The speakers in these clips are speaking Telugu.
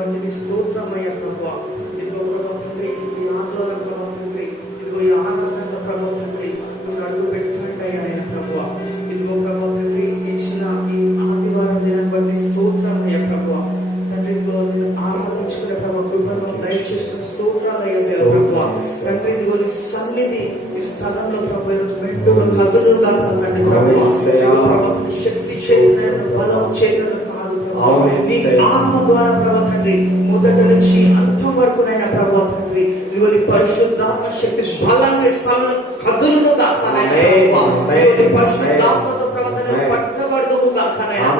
బట్టి నీ స్తోత్రమయ్యా ప్రభువా. ఇదిగో ప్రభా తండ్రి, ఈ ఆందోళన ప్రభా తండ్రి, ఇదిగో ఈ ఆనందంగా ప్రభా తండ్రి మీరు అడుగు పెట్టండి అయ్యా ప్రభువా. ఇదిగో ప్రభా తండ్రి, ఇచ్చిన ఈ ఆదివారం దినాన్ని బట్టి స్తోత్రమయ్యా ప్రభువా తండ్రి. ఇదిగో ఆరాధించుకునే ప్రభా కృపను దయచేసిన స్తోత్రాలయ్యా ప్రభువా తండ్రి. ఇదిగో నీ సన్నిధి ఈ స్థలంలో ప్రభు మెండుగా కదులుగా తండ్రి ప్రభువా. ప్రభా శక్తి చైతన్యం బలం చైతన్యం నీ ఆత్మ ద్వారా ప్రభా తండ్రి మొదట నుంచి అంతం వరకు నైనా ప్రభా తండ్రి ఇదిగో నీ పరిశుద్ధాత్మ శక్తి బలంగా స్థలంలో కదులును గాక నైనా పరిశుద్ధాత్మతో ప్రభా తండ్రి పట్టబడును గాక నైనా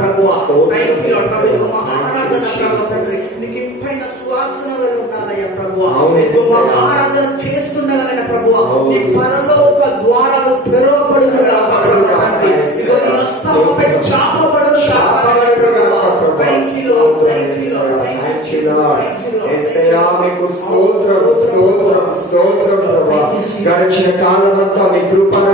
ప్రభువా. థాంక్యూ లార్డ్ ప్రభువా. ఆరాధన ప్రభా తండ్రి నీకు ఇంపైన సువాసన ఉండాలయ్యా ప్రభువా. ఆరాధన చేస్తుండగానైనా ప్రభువా నీ పరలోక ద్వారాలు తెరవబడును గాక ప్రభువా తండ్రి. ఇదిగో నీ హస్తముపై చాపబడును గాక. గడిచిన కాలమంతా మీ కృపణ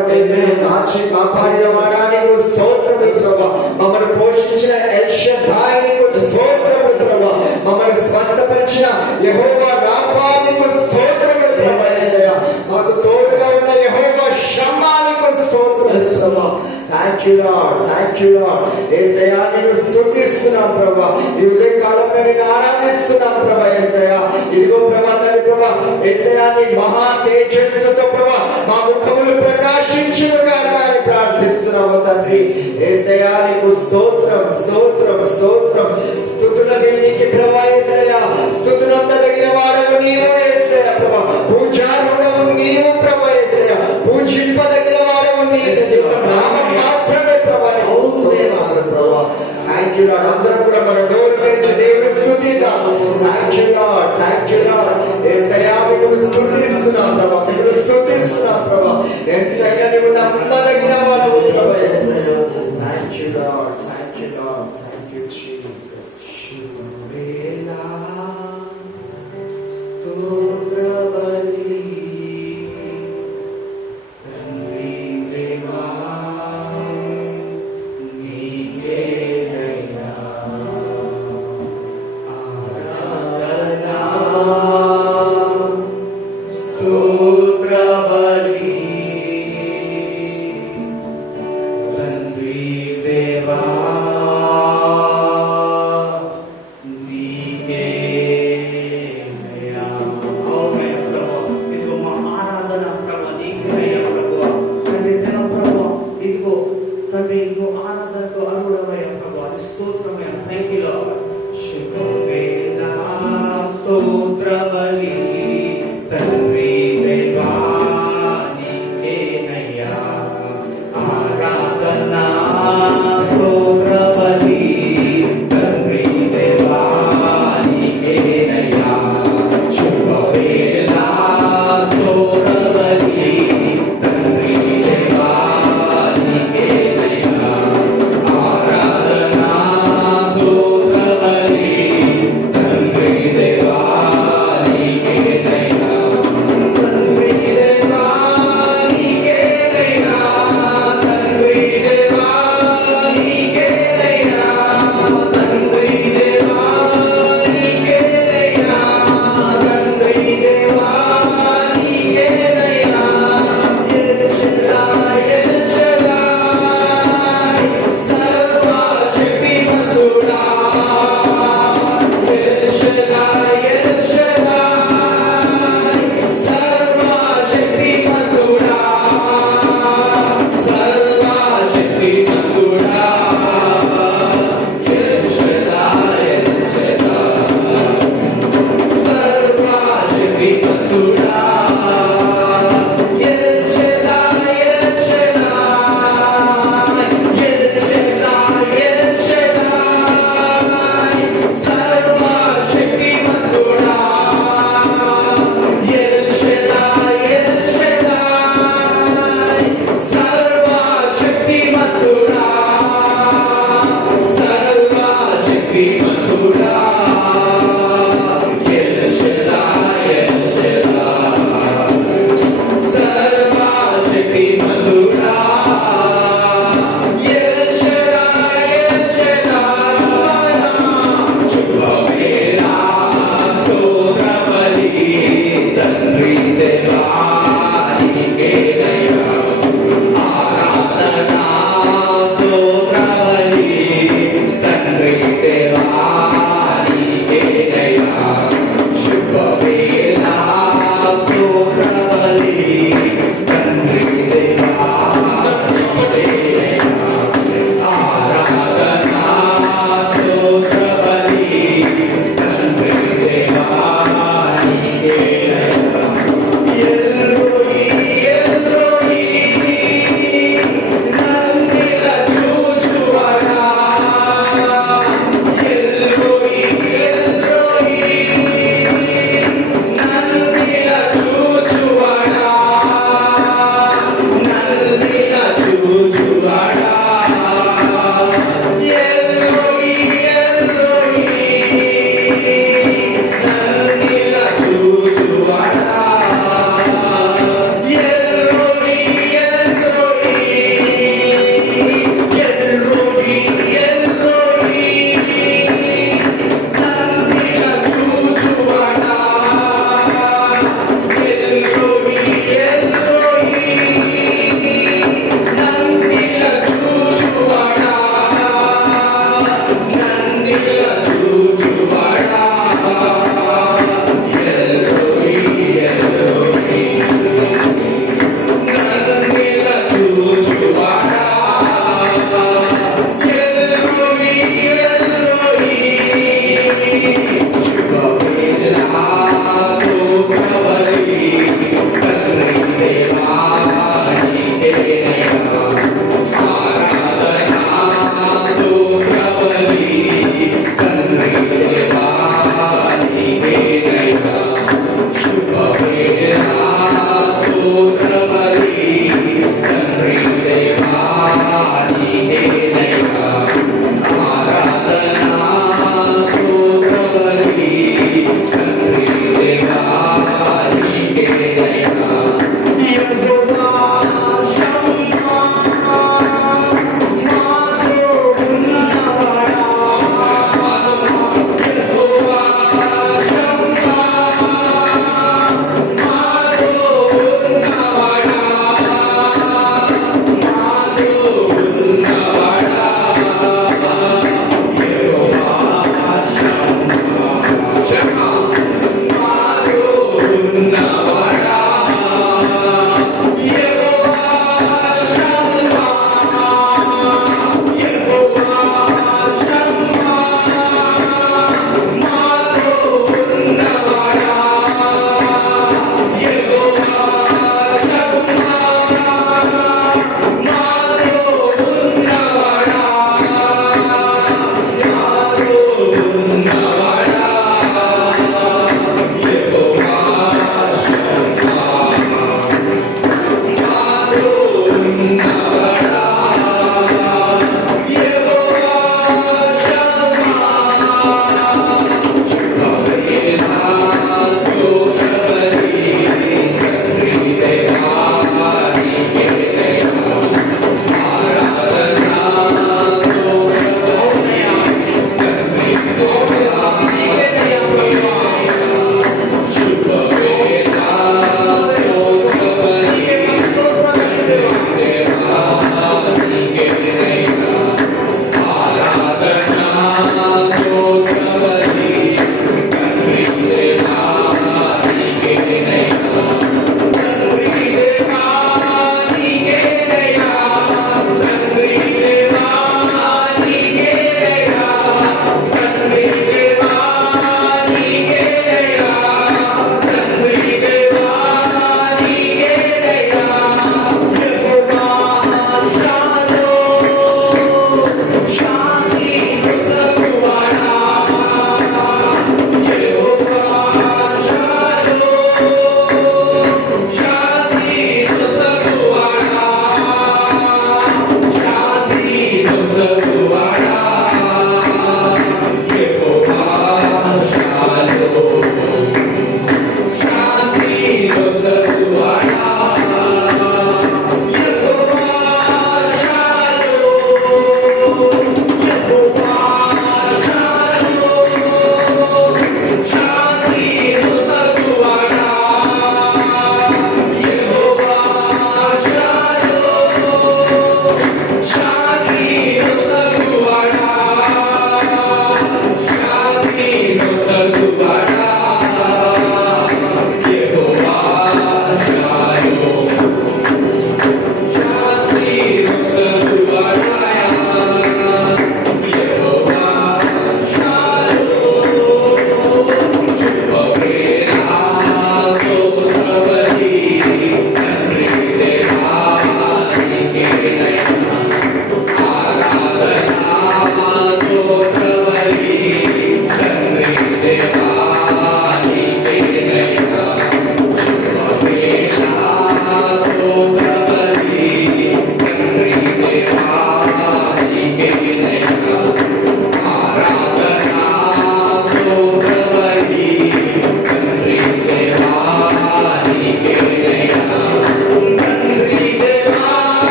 దాచి కాపాడిన వాడానికి స్తోత్రం ప్రభా. మమ్మల్ని పోషించిన ఎల్ షద్దాయి నీకు స్తోత్రం ప్రభా. మమ్మల్ని స్వస్థపరిచిన యెహోవా రాఫా నీకు స్తోత్రం ప్రభా. మాకు తోడుగా ఉన్న యెహోవా షమ్మా నీకు స్తోత్రం ప్రభా. Thank you Lord, thank you Lord. యేసయ్యా నిన్ను స్తుతిస్తున్నాం ప్రభా. ఈ ఉదయ కాలంలో నిన్ను ఆరాధిస్తున్నాం ప్రభా. యేసయ్యా ఇదిగో ప్రభా తండ్రి ప్రభా యేసయ్యా నీ మహా తేజస్సుతో ప్రభా మా ముఖములు ప్రకాశించునుగా అని ప్రార్థిస్తున్నాము తండ్రి. యేసయ్యా నీకు స్తోత్రం స్తోత్రం స్తోత్రం. స్తుతులు నీకు ప్రభా. యేసయ్యా స్తుతులందరిగిన వాడవు నీవు యేసయ్యా ప్రభా. పూజారుడవు నీవు ప్రభా. యేసయ్యా పూజింపదగిన వాడవు నీవు. నామం మాత్రమే ప్రభా. Thank you Lord. అందరం కూడా మన నోరు తెరిచి దేవుని స్తుతిద్దాం. Thank you Lord, thank you Lord. యేసయ్యా మిమ్మల్ని స్తుతిస్తున్నాం ప్రభా. మిమ్మల్ని స్తుతిస్తున్నాం ప్రభా. ఎంతైనా నీవు నమ్మదగిన వాడవు ప్రభా. యేసయ్యా thank you Lord, thank you Lord, thank you Jesus. ఆరాధనా స్తోత్ర బలి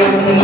ఆత్మ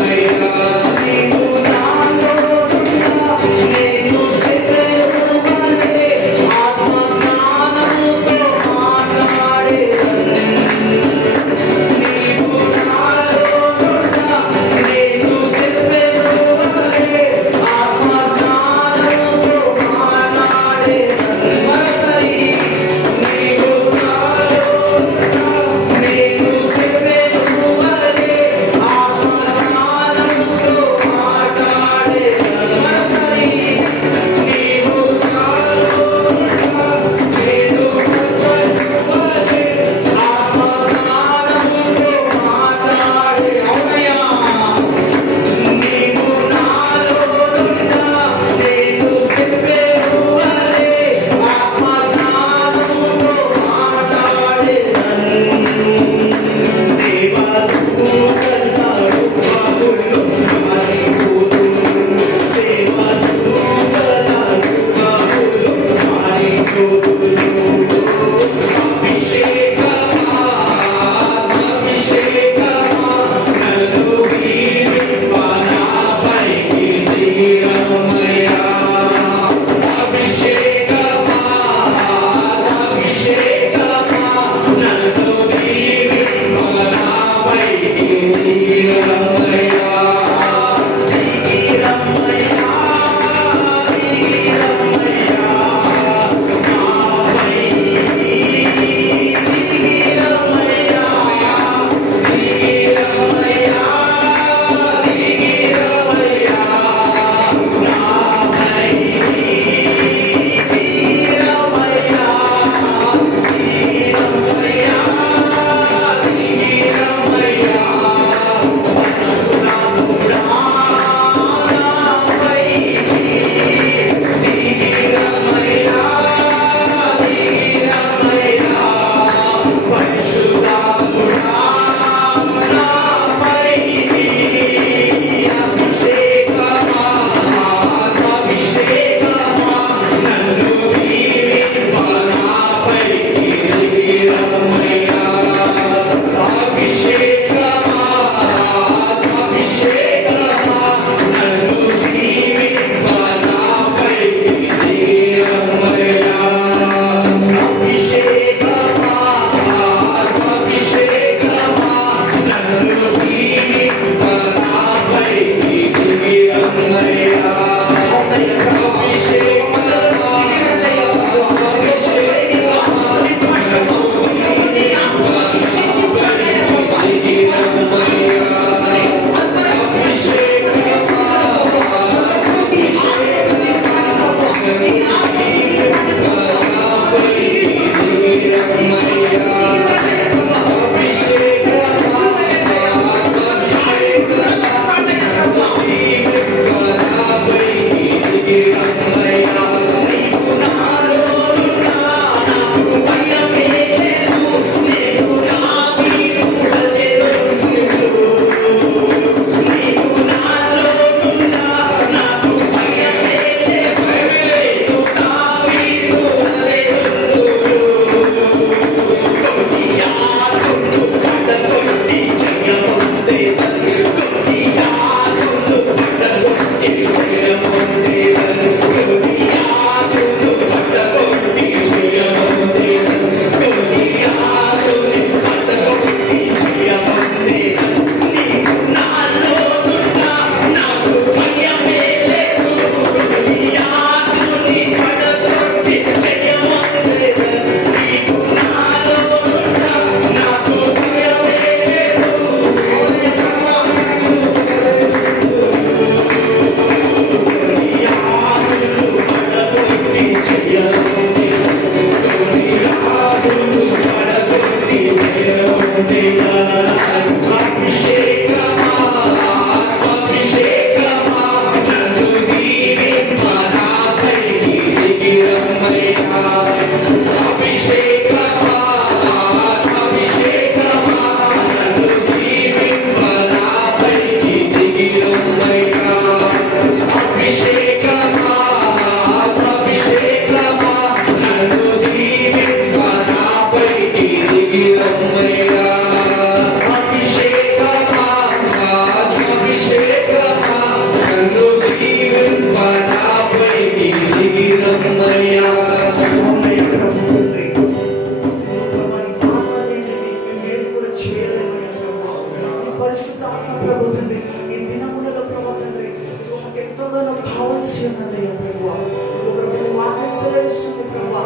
ఉన్నదయ్యా ప్రభు. ఇదిగో ప్రభు నీ వాక్యం సెలవిస్తుంది ప్రభు,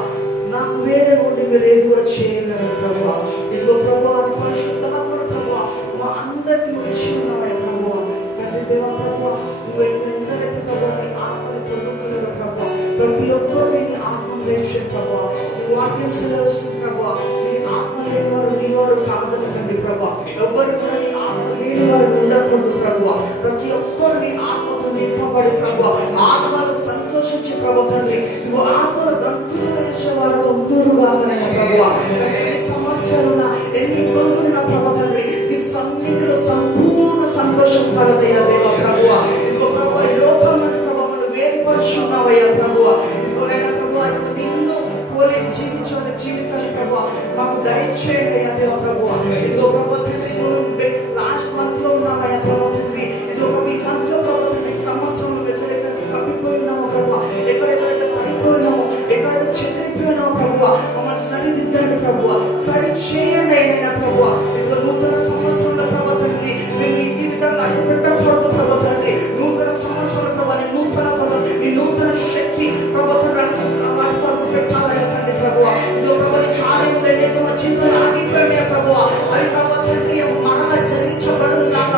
నాకు వేరే ఉండి మీరు ఏది కూడా చేయగలరు ప్రభు. ఇదిగో ప్రభు పరిశుద్ధాత్మను ప్రభు మా అందరికి వచ్చి ఉన్నామయ్యా ప్రభు. తండ్రి దేవ ప్రభు, నువ్వు ఎందరైతే ప్రభు నీ ఆత్మని పొందుకున్నారో ప్రభు, ప్రతి ఒక్కరిని నీ ఆత్మను వేసే ప్రభు. నీ వాక్యం సెలవిస్తుంది ప్రభు, నీ ఆత్మ లేని వారు నీ వారు కాదని తండ్రి ప్రభు. ఎవరు కూడా నీ ఆత్మ లేని వారు ఉండకూడదు ప్రభు. ప్రతి ఒక్కరు నీ ఆత్మతో నింపబడి ప్రభు, ఆత్మను సంతోషించి ప్రభు తండ్రి, నువ్వు ఆత్మను గంతులు వేసే వారు ఉందూరు కాదనైనా ప్రభు. ఎన్ని సమస్యలున్నా, ఎన్ని ఇబ్బందులున్నా ప్రభు తండ్రి, నీ సన్నిధిలో సంపూర్ణ సంతోషం కలదయ్యా దేవ ప్రభు. ఇదిగో ప్రభు ఈ లోకంలో ప్రభు మనం వేరుపరుచున్నావయ్యా ప్రభు. ఇదిగోనైనా ప్రభు ఇదిగో నిన్ను పోలే జీవించాలి జీవితాన్ని ప్రభు మాకు దయచేయండి అయ్యా దేవ ప్రభు. ఇదిగో ప్రభు తండ్రి లాస్ట్ మంత్ లో ఉన్నామయ్యా ప్రభు తండ్రి. ఇదిగో ప్రభు ఈ మంత్ లో ప్రభు తండ్రి సంవత్సరంలో ఎక్కడెక్కడ తప్పిపోయినామో ప్రభు, ఎక్కడెక్కడైతే పడిపోయినామో, ఎక్కడైతే చెదిరిపోయినామో ప్రభు, మమ్మల్ని సరిదిద్దండి ప్రభు, సరి చేయండి అయినా ప్రభు. ఇదిగో నూతన సంవత్సరంలో ప్రభు తండ్రి మేము ఈ జీవితంలో అడుగుపెట్టకూడదు ప్రభు తండ్రి. నూతన సంవత్సరంలో ప్రభు నీ నూతన బలం, నీ నూతన శక్తి ప్రభు తండ్రి అడుగు పెట్టాలయ్యా తండ్రి ప్రభు. ఇదిగో ప్రభు నీ కార్యంలో ఏదైతే మా చింతలు ఆగిపోయినాయా ప్రభు, అవి ప్రభు తండ్రి మరణ జరిగించబడదు కాక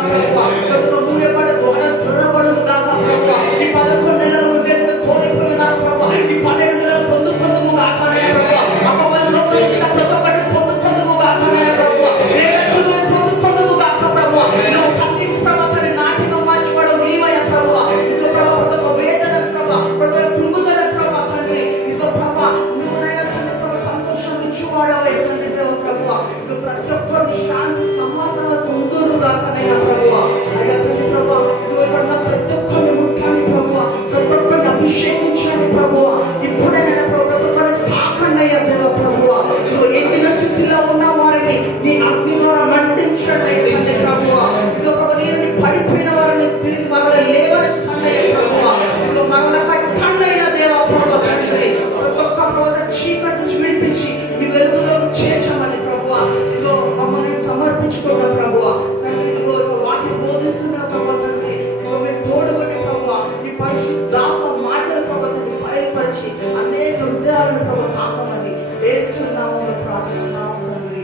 ప్రభు, మూయబడదు దొరబడదు కాక ప్రభు. ఈ 11 నెలలు మీద కోరిపోయినారు ప్రభు, ఈ 12 నెలలు పొందుకుందుము కాక ప్రభు. అపవాదిలో ప్రతి ఒక్కటి పొందుకుందుము కాక ప్రభు. వేదనలు పొందుకుందుము కాక ప్రభు. నువ్వు కన్నీటి ప్రభు నాటిగా మార్చబడవు నీవయ్యా ప్రభు. ఇదిగో ప్రభు ప్రతి ఒక్క వేదన ప్రభు, ప్రతి ఒక్క కృంగుదల ప్రభు తండ్రి, ఇదిగో ప్రభు నువ్వునైనా తండ్రి ప్రభు సంతోషం ఇచ్చువాడవయ్యా తండ్రి దేవ ప్రభు. ఇదిగో ప్రతి ఒక్కరిని శాంతి సమాధానాలతో ఉందూరు కాకనయ్యా ప్రభు. అయ్యా తండ్రి ప్రభు, ఇదిగో ఇక్కడ ఉన్న ప్రతి ఒక్కరిని ముట్టండి ప్రభు, ప్రతి ఒక్కరిని అభిషేకించండి ప్రభు. ఇప్పుడే నేను ప్రభు ప్రతి ఒక్కరిని తాకండి అయ్యా దేవ ప్రభు. ఇదిగో ఎండిన స్థితిలో ఉన్న వారిని నీ అగ్ని ద్వారా మండించండి అయ్యా తండ్రి ప్రభు. ఇదిగో ప్రభు నీరుని పడిపోయిన వారిని తిరిగి మరల లేవనెత్తండి అయ్యా ప్రభు. ఇదిగో మరల కట్టండి అయ్యా దేవ ప్రభు తండ్రి. ప్రతి ఒక్క ప్రభు చీకటి విడిపించి మీ వెలుగులో చేర్చమని ప్రభు. ఇదిగో మమ్మల్ని సమర్పించుకోవడం ప్రభు తండ్రి. ఇదిగో వాక్యం బోధిస్తున్న ప్రభు తండ్రి, ఇదిగో మేము తోడుకొని ప్రభు నీ పరిశుద్ధాత్మ మాటలు ప్రభు తండ్రి బయలుపరిచి అనేక హృదయాలను ప్రభు తాకమని యేసు నామములో ప్రార్థిస్తున్నాము తండ్రి.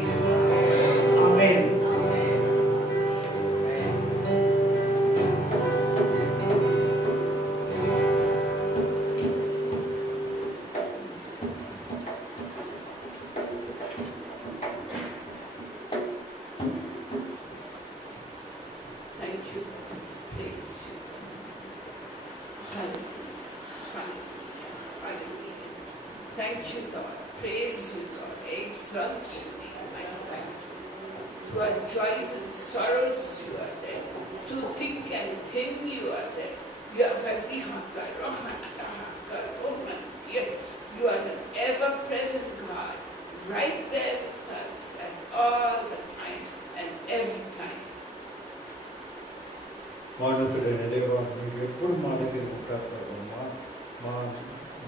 ఆమేన్. Thank you. Praise you. Hallelujah. Hallelujah. Thank you, God. Praise you, God. Exalt you, my God. Through our joys and sorrows, you are there. Through thick and thin, you are there. You are very You are an ever-present God, right there with us at all the time and every time. మానవుడైన దేవా, మీరు ఎప్పుడు మా దగ్గరికి ఉంటారు.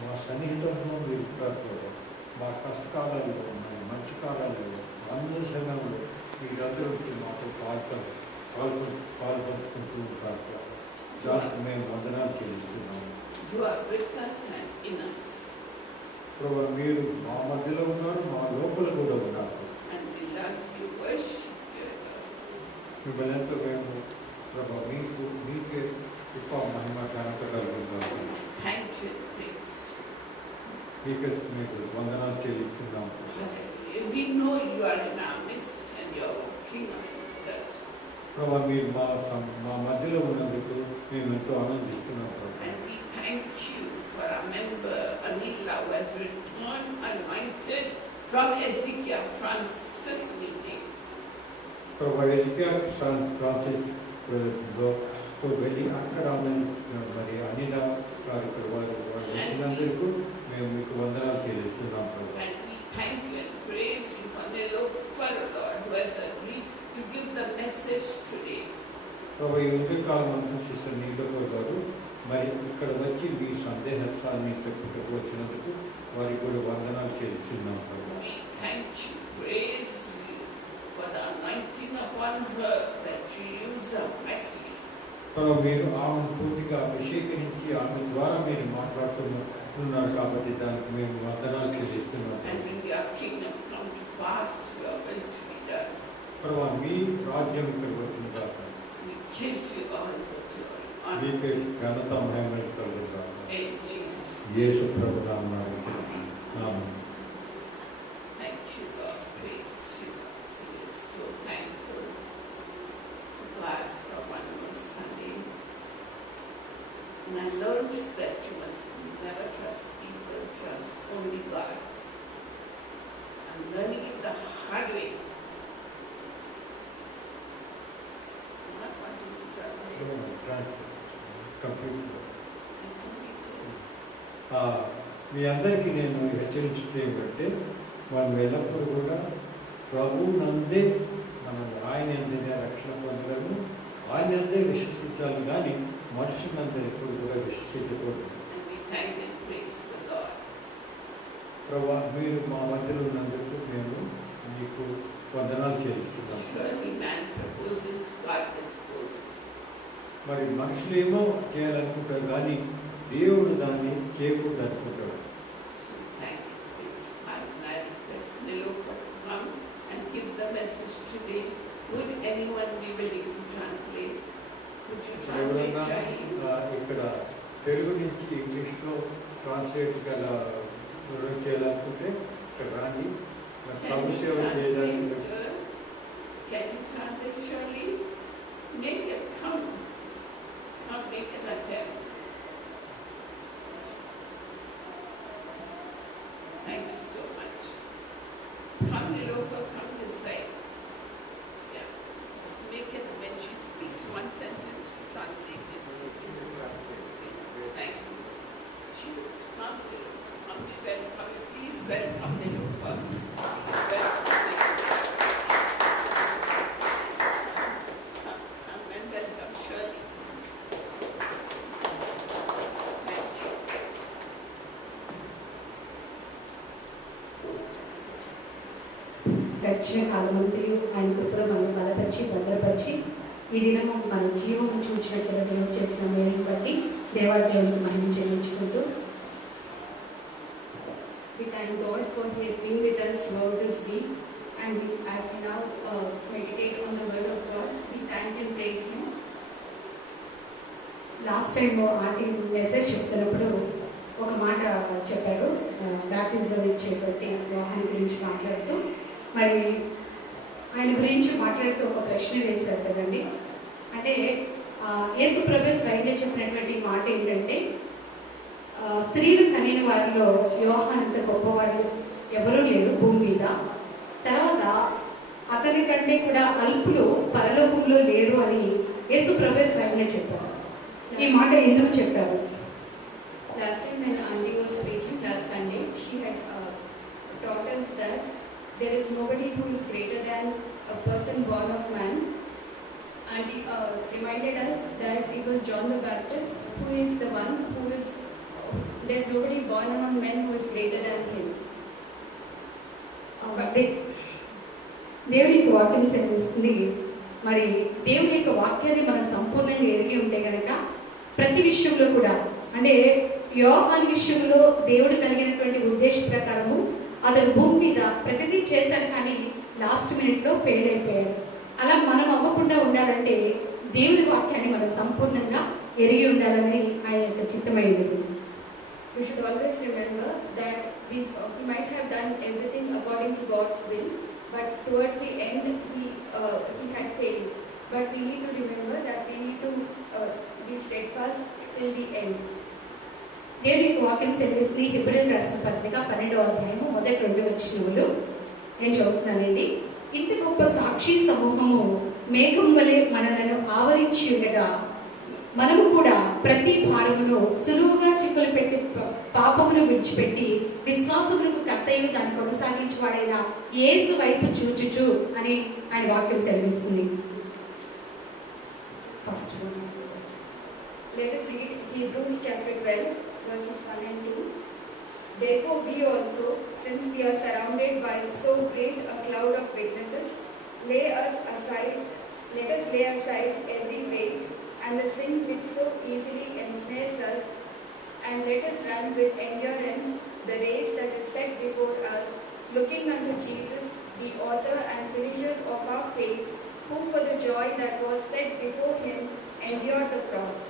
మా సన్నిహితంలో మీరు ఉంటారు. మా కష్టకాలాలు ఉన్నాయి, మంచి కాలాలు, అందరి సమయంలో మీరందరూ మాతో పాల్పంచుకుంటూ ఉంటారు. దానికి మేము వందనాలు చెల్లిస్తున్నాము. You are with us and in us. ప్రభు మీరు మా మధ్యలో ఉన్నారు, మా లోపల కూడా ఉన్నారు. And we love you, worship you. మిమ్మల్ని ఎంతో మేము ప్రభు మీకే గొప్ప మహిమ ఘనత కలుగుతున్నాము. Thank you, praise. మీకే మీకు వందనాలు చెల్లిస్తున్నాము. We know you are in our midst and you are working amongst us. ప్రభు మీరు మా మధ్యలో ఉన్నందుకు మేము ఎంతో ఆనందిస్తున్నాం. And we thank you for our member Anila who has returned anointed from Ezekiel Francis meeting. Prabhu Ezekiel Francis లో వెళ్ళి అక్కడ మరి అనిల గారి వారు వచ్చినందుకు మేము మీకు వందనాలు చెల్లిస్తున్నాం. And we thank you and praise you for Nilofer, Lord, who has agreed to give the message today. ప్రభు ఈ ఉదయకాలం అంతా సిస్టర్ నీలకర్ గారు మరి ఇక్కడ వచ్చి మీ సందేహాన్ని చెప్పుటకు వచ్చినందుకు వారికి కూడా వందనాలు చేస్తున్నాం. We thank you, praise you for the anointing upon her that you use her mightily. ప్రభు మీరు ఆమెను పూర్తిగా అభిషేకించి ఆమె ద్వారా మీరు మాట్లాడుతున్నారు కాబట్టి దానికి మేము వందనాలు చెల్లిస్తున్నాం. And when your kingdom come to pass, your will to be done. ప్రభు మీ రాజ్యం ఇక్కడికి వచ్చిన కాక We give you all the glory, honor, మీకే ఘనత మహిమలు కలుగుతాం. in Jesus' name. యేసు ప్రభు నామమున ఆమేన్. Thank you, God. Praise you, God. We are so thankful to God for one more Sunday. And I learned that you must never trust people, trust only God. I'm learning it the hard way. I'm not wanting to travel. Complete I'm committed. మీ అందరికీ నేను హెచ్చరించడం ఏమిటంటే మనం ఎల్లప్పుడూ కూడా ప్రభు నందే మనం ఆయన ఎందే రక్షణ పొందగలము, ఆయన ఎందే విశ్వసించాలి కానీ మనుషులందరూ ఎప్పుడు కూడా విశ్వసించకూడదు. And we thank and praise the Lord. ప్రభు మీరు మా మధ్యలో ఉన్నందుకు మేము మీకు వందనాలు చెల్లిస్తున్నాం. Surely man proposes, God disposes. మరి మనుషులేమో చేయాలనుకుంటారు కానీ దేవుడు దాన్ని చేయకూడదు అనుకుంటాడు. So thank you, praise God. And I request Nilofer to come and give the message today. Would anyone be willing to translate? Would you translate, ఎవరన్నా Jai? ఇక్కడ తెలుగు నుంచి ఇంగ్లీష్లో ట్రాన్స్లేట్ గల చేయాలనుకుంటే ఇక్కడ రాండి. ప్రభు సేవ చేయడానికి Can you translate, Shirley? Naked, come. Come, make an attempt. Thank you so much. Come, Nilofer, come this way. Yeah. Make it when she speaks one sentence, translate it. Thank you. She was come, come, be welcome. Please welcome Nilofer. Please welcome Nilofer. Come and welcome Shirley. Thank you. గడిచిన కాలమంతయు ఆయన కృపలో మనం బలపరిచి భద్రపరిచి ఈ దినము మన జీవము చూచినట్లుగా దేవుడు చేసిన మేలును బట్టి దేవాలయానికి మహిమ చెల్లించుకుంటూ We thank God for He has been with us throughout this week, and as we now meditate on the Word of God, we thank and praise Him. Last time aunty message చెప్తున్నప్పుడు ఒక మాట చెప్పాడు, బ్యాప్టిజం ఇచ్చేటువంటి వాహనం గురించి మాట్లాడుతూ మరి ఆయన గురించి మాట్లాడుతూ ఒక ప్రశ్న వేశారు కదండి. అంటే యేసు ప్రభు స్వయంగా చెప్పినటువంటి మాట ఏంటంటే స్త్రీలు కనిన వారిలో యోహాను అంత గొప్పవాడు ఎవరూ లేరు భూమి మీద, తర్వాత అతని కంటే కూడా అల్పులు పరలోకంలో లేరు అని యేసు ప్రభు స్వయంగా చెప్పారు. ఈ మాట ఎందుకు చెప్పారు? Last time when Auntie was preaching last Sunday, she had taught us that there is nobody who is greater than a person born of man. Auntie reminded us that it was John the Baptist who is the one who is, there is nobody born among men who is greater than him. దేవుని యొక్క వాక్యం సెలవిస్తుంది. మరి దేవుని యొక్క వాక్యాన్ని మనం సంపూర్ణంగా ఎరిగి ఉంటే కనుక ప్రతి విషయంలో కూడా, అంటే యోహాను విషయంలో దేవుడు కలిగినటువంటి ఉద్దేశ ప్రకారము అతను భూమి మీద ప్రతిదీ చేశాడు, కానీ లాస్ట్ మినిట్లో ఫెయిల్ అయిపోయాడు. అలా మనం అవ్వకుండా ఉండాలంటే దేవుని వాక్యాన్ని మనం సంపూర్ణంగా ఎరిగి ఉండాలని ఆయన యొక్క చిత్తమైనది. We should always remember that we might have done everything according to God's will, but towards the end he had failed. But we need to remember that we need to be steadfast till the end. దేవుని యొక్క వాక్యం సెలవిస్తుంది. హెబ్రీయులకు రాసిన పత్రిక 12వ అధ్యాయము 1-2 వచనములు నేను చదువుతున్నానండి. ఇంత గొప్ప సాక్షి సమూహము మేఘం వలె మనలను ఆవరించి ఉండగా మనము కూడా ప్రతి భారమును సులువుగా చిక్కులు పెట్టి పాపమును విడిచిపెట్టి విశ్వాసములకు కర్తయ్య దాన్ని కొనసాగించువాడైన యేసు వైపు చూచుచు అని ఆయన వాక్యం సెలవిస్తుంది. First Let us read Hebrews chapter 12 verses 1 and 2. Therefore we also, since we are surrounded by so great a cloud of witnesses, let us lay aside every weight and the sin which so easily ensnares us, and let us run with endurance the race that is set before us, looking unto Jesus, the author and finisher of our faith, who for the joy that was set before him endured the cross.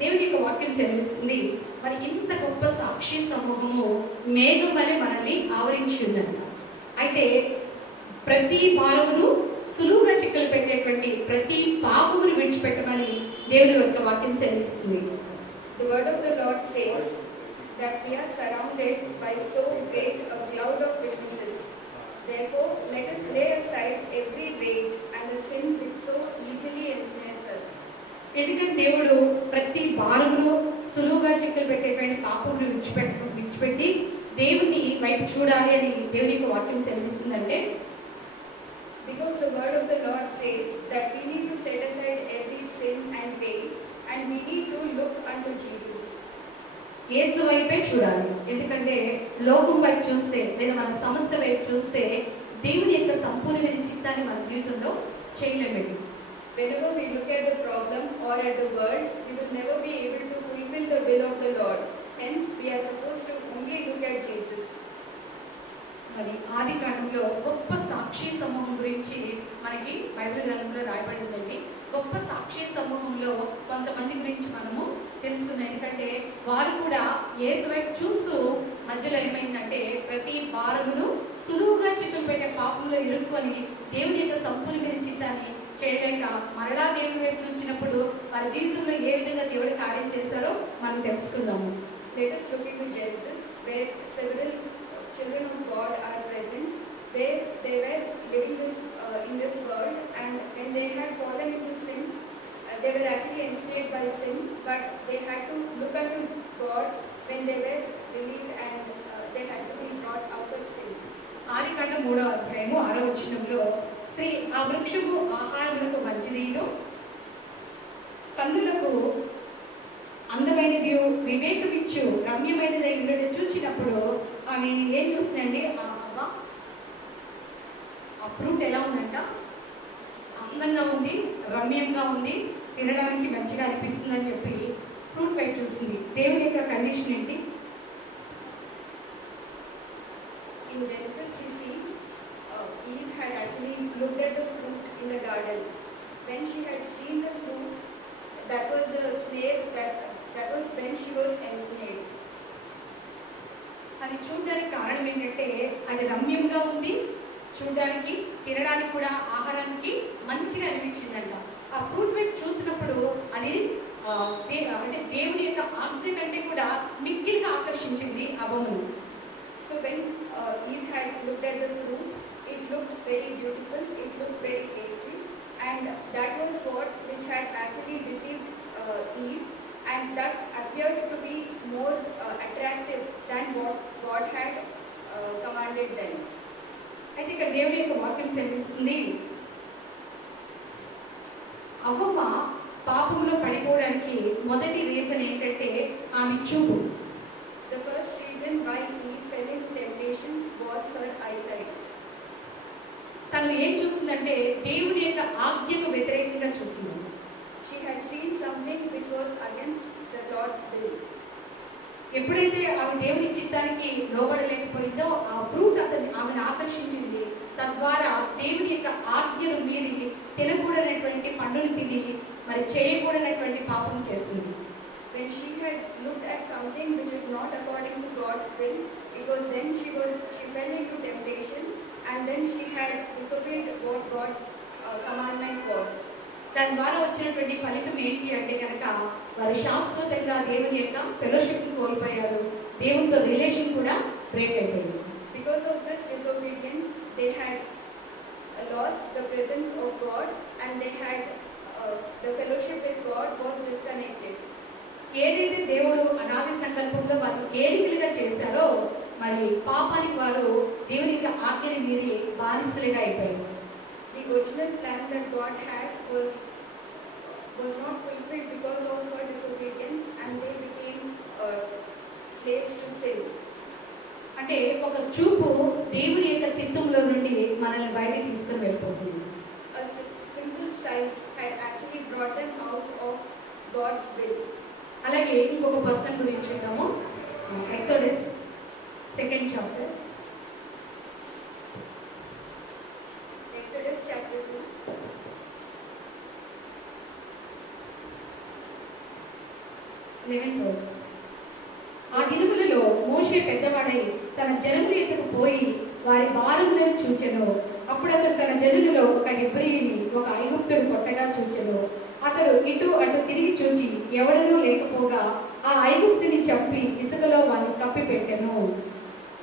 దేవుని యొక్క వాక్యం సెలవిస్తుంది, మరి ఇంత గొప్ప సాక్షి సమూహము మేఘం వలె మనల్ని ఆవరించి ఉందంట. అయితే ప్రతి భారమును సులువుగా చిక్కలు పెట్టేటువంటి ప్రతి పాపమును విడిచిపెట్టమని దేవుని యొక్క వాక్యం సెలవిస్తుంది. The word of the Lord says that we are surrounded by so great a cloud of witnesses. Therefore, let us lay aside every weight and the sin which so easily ensnares us. ఎందుకంటే దేవుడు ప్రతి భారమును సులువుగా చిక్కలు పెట్టేటువంటి పాపమును విడిచిపెట్టి దేవుని వైపు చూడాలి అని దేవుని యొక్క వాక్యం సెలవిస్తుందంటే, Because the word of the Lord says that we need to set aside every sin and weight, and we need to look unto Jesus. యేసు వైపే చూడాలి. ఎందుకంటే లోకం వైపు చూస్తే లేదా మన సమస్య వైపు చూస్తే దేవుని యొక్క సంపూర్ణమైన చిత్తాన్ని మన జీవితంలో చేయలేమండి. Whenever we look at the problem or at the world, we will never be able to fulfill the will of the Lord. Hence, we are supposed to only look at Jesus. మరి ఆది కాండంలో గొప్ప సాక్షి సమూహం గురించి మనకి బైబిల్ గ్రంథంలో రాయబడిందండి. గొప్ప సాక్షి సమూహంలో కొంతమంది గురించి మనము తెలుసుకున్నాం. ఎందుకంటే వారు కూడా యేసు వైపు చూస్తూ మధ్యలో ఏమైందంటే ప్రతి భారమును సులువుగా చిక్కులు పెట్టే పాపంలో ఇరుక్కొని దేవుని యొక్క సంపూర్ణమైన చిత్తాన్ని చేయలేక మరలా దేవుని వైపు చూసినప్పుడు వారి జీవితంలో ఏ విధంగా దేవుడు కార్యం చేస్తారో మనం తెలుసుకుందాము. Let us look into Genesis, where several children of God are present, where they were living in this world, and when they had fallen into sin, they were actually enslaved by sin, but they had to look unto God when they were relieved, and they had to be brought out of sin. ఆది కాండం 3వ అధ్యాయము 6వ వచనంలో, స్త్రీ ఆ వృక్షము ఆహారములకు మంచిదిను కన్నులకు అందమైనది వివేకమిచ్చు రమ్యమైనది ఉండటం చూచినప్పుడు ఆమె ఏం చూస్తుందండి, ఆ ఫ్రూట్ ఎలా ఉందంట, అందంగా ఉంది, రమ్యంగా ఉంది, తినడానికి మంచిగా అనిపిస్తుంది అని చెప్పి ఫ్రూట్ వైపు చూస్తుంది. దేవుని యొక్క కండిషన్ ఏంటి? In Genesis, we see Eve had actually looked at the fruit in the garden. When she had seen the fruit, that was the snare, that was when she was ensnared. అది చూడడానికి కారణం ఏంటంటే అది రమ్యంగా ఉంది, చూడడానికి తినడానికి కూడా ఆహారానికి మంచిగా అనిపించిందంట. ఆ ఫ్రూట్ వైపు చూసినప్పుడు అది అంటే దేవుని యొక్క ఆజ్ఞ కంటే కూడా మిక్కిలిగా ఆకర్షించింది అవ్వను. So when Eve had looked at the fruit, it looked very beautiful, it looked very tasty, and that was what which had actually deceived Eve, and that appeared to be more attractive than what God had commanded them. అయితే ఇక్కడ దేవుని యొక్క వాక్యం సెలవిస్తుంది, అవ్వమ్మ పాపంలో పడిపోవడానికి మొదటి రీజన్ ఏంటంటే ఆమె చూపు. The first reason why Eve fell in temptation was her eyesight. తను ఏం చూస్తుందంటే దేవుని యొక్క ఆజ్ఞకు వ్యతిరేకంగా చూస్తుంది. She had seen something which was against the Lord's will. ఎప్పుడైతే ఆమె దేవుని చిత్తానికి లోబడలేకపోయిందో ఆ ఫ్రూట్ ఆమెను ఆకర్షించింది. తద్వారా దేవుని యొక్క ఆజ్ఞను మీరి తినకూడనటువంటి పండును తిని మరి చేయకూడనటువంటి పాపం చేసింది. When she had looked at something which is not according to God's will, it was then she fell into temptation, and then she had disobeyed what God's commandment was. దాని ద్వారా వచ్చినటువంటి ఫలితం ఏంటి అంటే కనుక వారు శాశ్వతంగా దేవుని యొక్క ఫెలోషిప్ కోల్పోయారు, దేవునితో రిలేషన్ కూడా బ్రేక్ అయిపోయింది. Because of this disobedience, they had lost the presence of God, and they had the fellowship with God was disconnected. ఏదైతే దేవుడు అనాది సంకల్పంలో వారు ఏ రీతిగా చేశారో మరి పాపానికి వారు దేవుని యొక్క ఆజ్ఞని మీరి బానిసలుగా అయిపోయారు. The original plan that God had was not fulfilled because of her disobedience, and they became slaves to sin. అంటే ఒక చూపు దేవుని యొక్క చిత్తంలో నుండి మనల్ని బయటకు తీసుకుని వెళ్ళిపోతుంది. A simple sight had actually brought them out of God's will. అలాగే ఇంకొక పర్సన్ గురించి చూద్దాము. Exodus 2nd chapter. Exodus chapter 2. 11th verse. ఆ దినములలో మోషే పెద్దవాడై తన జనముల ఎద్దకు పోయి వారి భారములను చూచెను. అప్పుడు అతడు తన జనులలో ఒక హెబ్రీయుని ఒక ఐగుప్తుడు కొట్టగా చూచెను. అతడు ఇటు అటు తిరిగి చూచి ఎవడనూ లేకపోగా ఆ ఐగుప్తుని చంపి ఇసుకలో వారిని కప్పి పెట్టెను.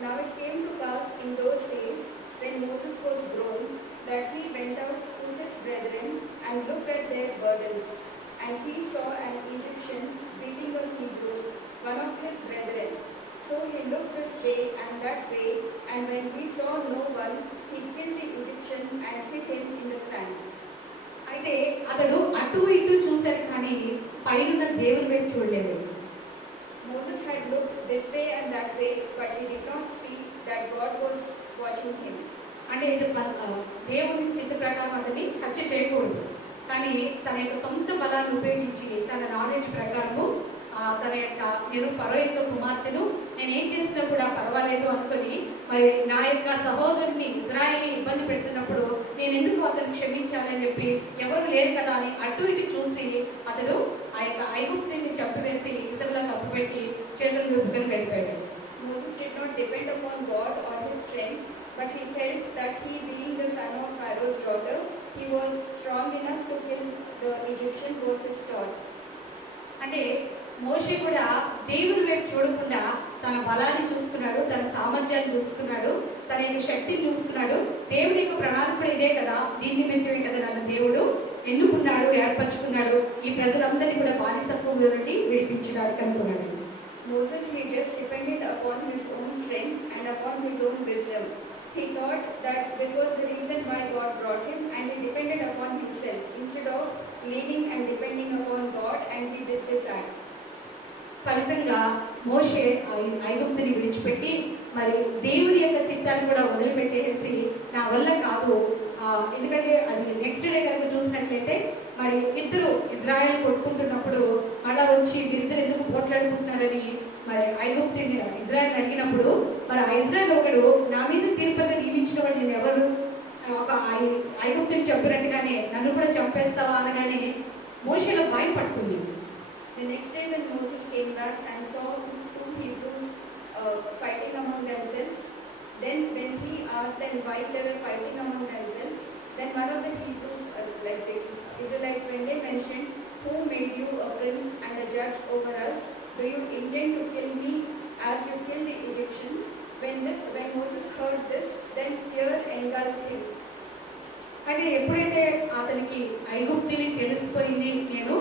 Now it came to pass in those days, when Moses was grown, that he went out to his brethren and looked at their burdens. And he saw an Egyptian beating a Hebrew, one of his brethren. So he looked this way and that way, and when he saw no one, he killed the Egyptian and hid him in the sand. అయితే అతడు అటు ఇటు చూశాడు కానీ పైనున్న దేవుని వైపు చూడలేదు. Moses had looked this way and that way, but he did not see that God was watching him. అంటే దేవుని చిత్త ప్రకారం అతని హత్య చేయకూడదు, కానీ తన యొక్క సొంత బలాన్ని ఉపయోగించి తన నాలెడ్జ్ ప్రకారము తన యొక్క నేను ఫరో యొక్క కుమార్తెను నేను ఏం చేసినా కూడా పర్వాలేదు అనుకుని మరి నా యొక్క సహోదరుని ఇజ్రాయేల్ని ఇబ్బంది పెడుతున్నప్పుడు నేను ఎందుకు అతను క్షమించాలని చెప్పి ఎవరు లేరు కదా అని అటు ఇటు చూసి అతడు ఆ యొక్క ఐగుప్తుని చంపివేసి ఇసుకలో కప్పుపెట్టి చేతులు దుప్పుకొని వెళ్ళిపోయాడు. Moses did not depend upon God or his strength, but he felt that he, being the son of Pharaoh's daughter, he was strong enough to kill the Egyptian who was his thought. అంటే మోషే కూడా దేవుని వైపు చూడకుండా తన బలాన్ని చూసుకున్నాడు, తన సామర్థ్యాన్ని చూసుకున్నాడు, తన యొక్క శక్తిని చూసుకున్నాడు. దేవుని యొక్క ప్రణాళిక ఇదే కదా, దీని నిమిత్తమే కదా నన్ను దేవుడు ఎన్నుకున్నాడు, ఏర్పరచుకున్నాడు, ఈ ప్రజలందరినీ కూడా బానిసత్వంలో నుండి విడిపించడానికి అనుకున్నాడు. Moses, he just depended upon his own strength and upon his own wisdom. He thought that this was the reason why God brought him, and he depended upon himself instead of leaning and depending upon God, and he did this act. ఫలితంగా మోషే ఐగుప్తుని విడిచిపెట్టి మరి దేవుని యొక్క చిత్తాన్ని కూడా వదిలిపెట్టేసి నా వల్ల కాదు, ఎందుకంటే అది నెక్స్ట్ డే కనుక చూసినట్లయితే మరి ఇద్దరు ఇజ్రాయెల్ కొట్టుకుంటున్నప్పుడు మళ్ళా వచ్చి వీరిద్దరు ఎందుకు పోట్లాడుకుంటున్నారని మరి ఐగుప్తుని ఇజ్రాయెల్ అడిగినప్పుడు మరి ఆ ఇజ్రాయెల్ ఒకడు నా మీద తీర్పుగా నియమించిన వాడు నేను ఎవరు, ఒక ఐగుప్తుని చంపినట్టుగానే నన్ను కూడా చంపేస్తావా అనగానే మోషేలో భయం పట్టుకుంది. The next day when Moses came back and saw two Hebrews fighting among themselves, then when he asked them why they were fighting among themselves, then one of the Hebrews, like the Israelites, when they mentioned, "Who made you a prince and a judge over us? Do you intend to kill me as you killed the Egyptian?" When Moses heard this, then fear engulfed him. అయితే ఎప్పుడైతే అతనికి ఐగుప్తుని తెలిసిపోయింది, నేను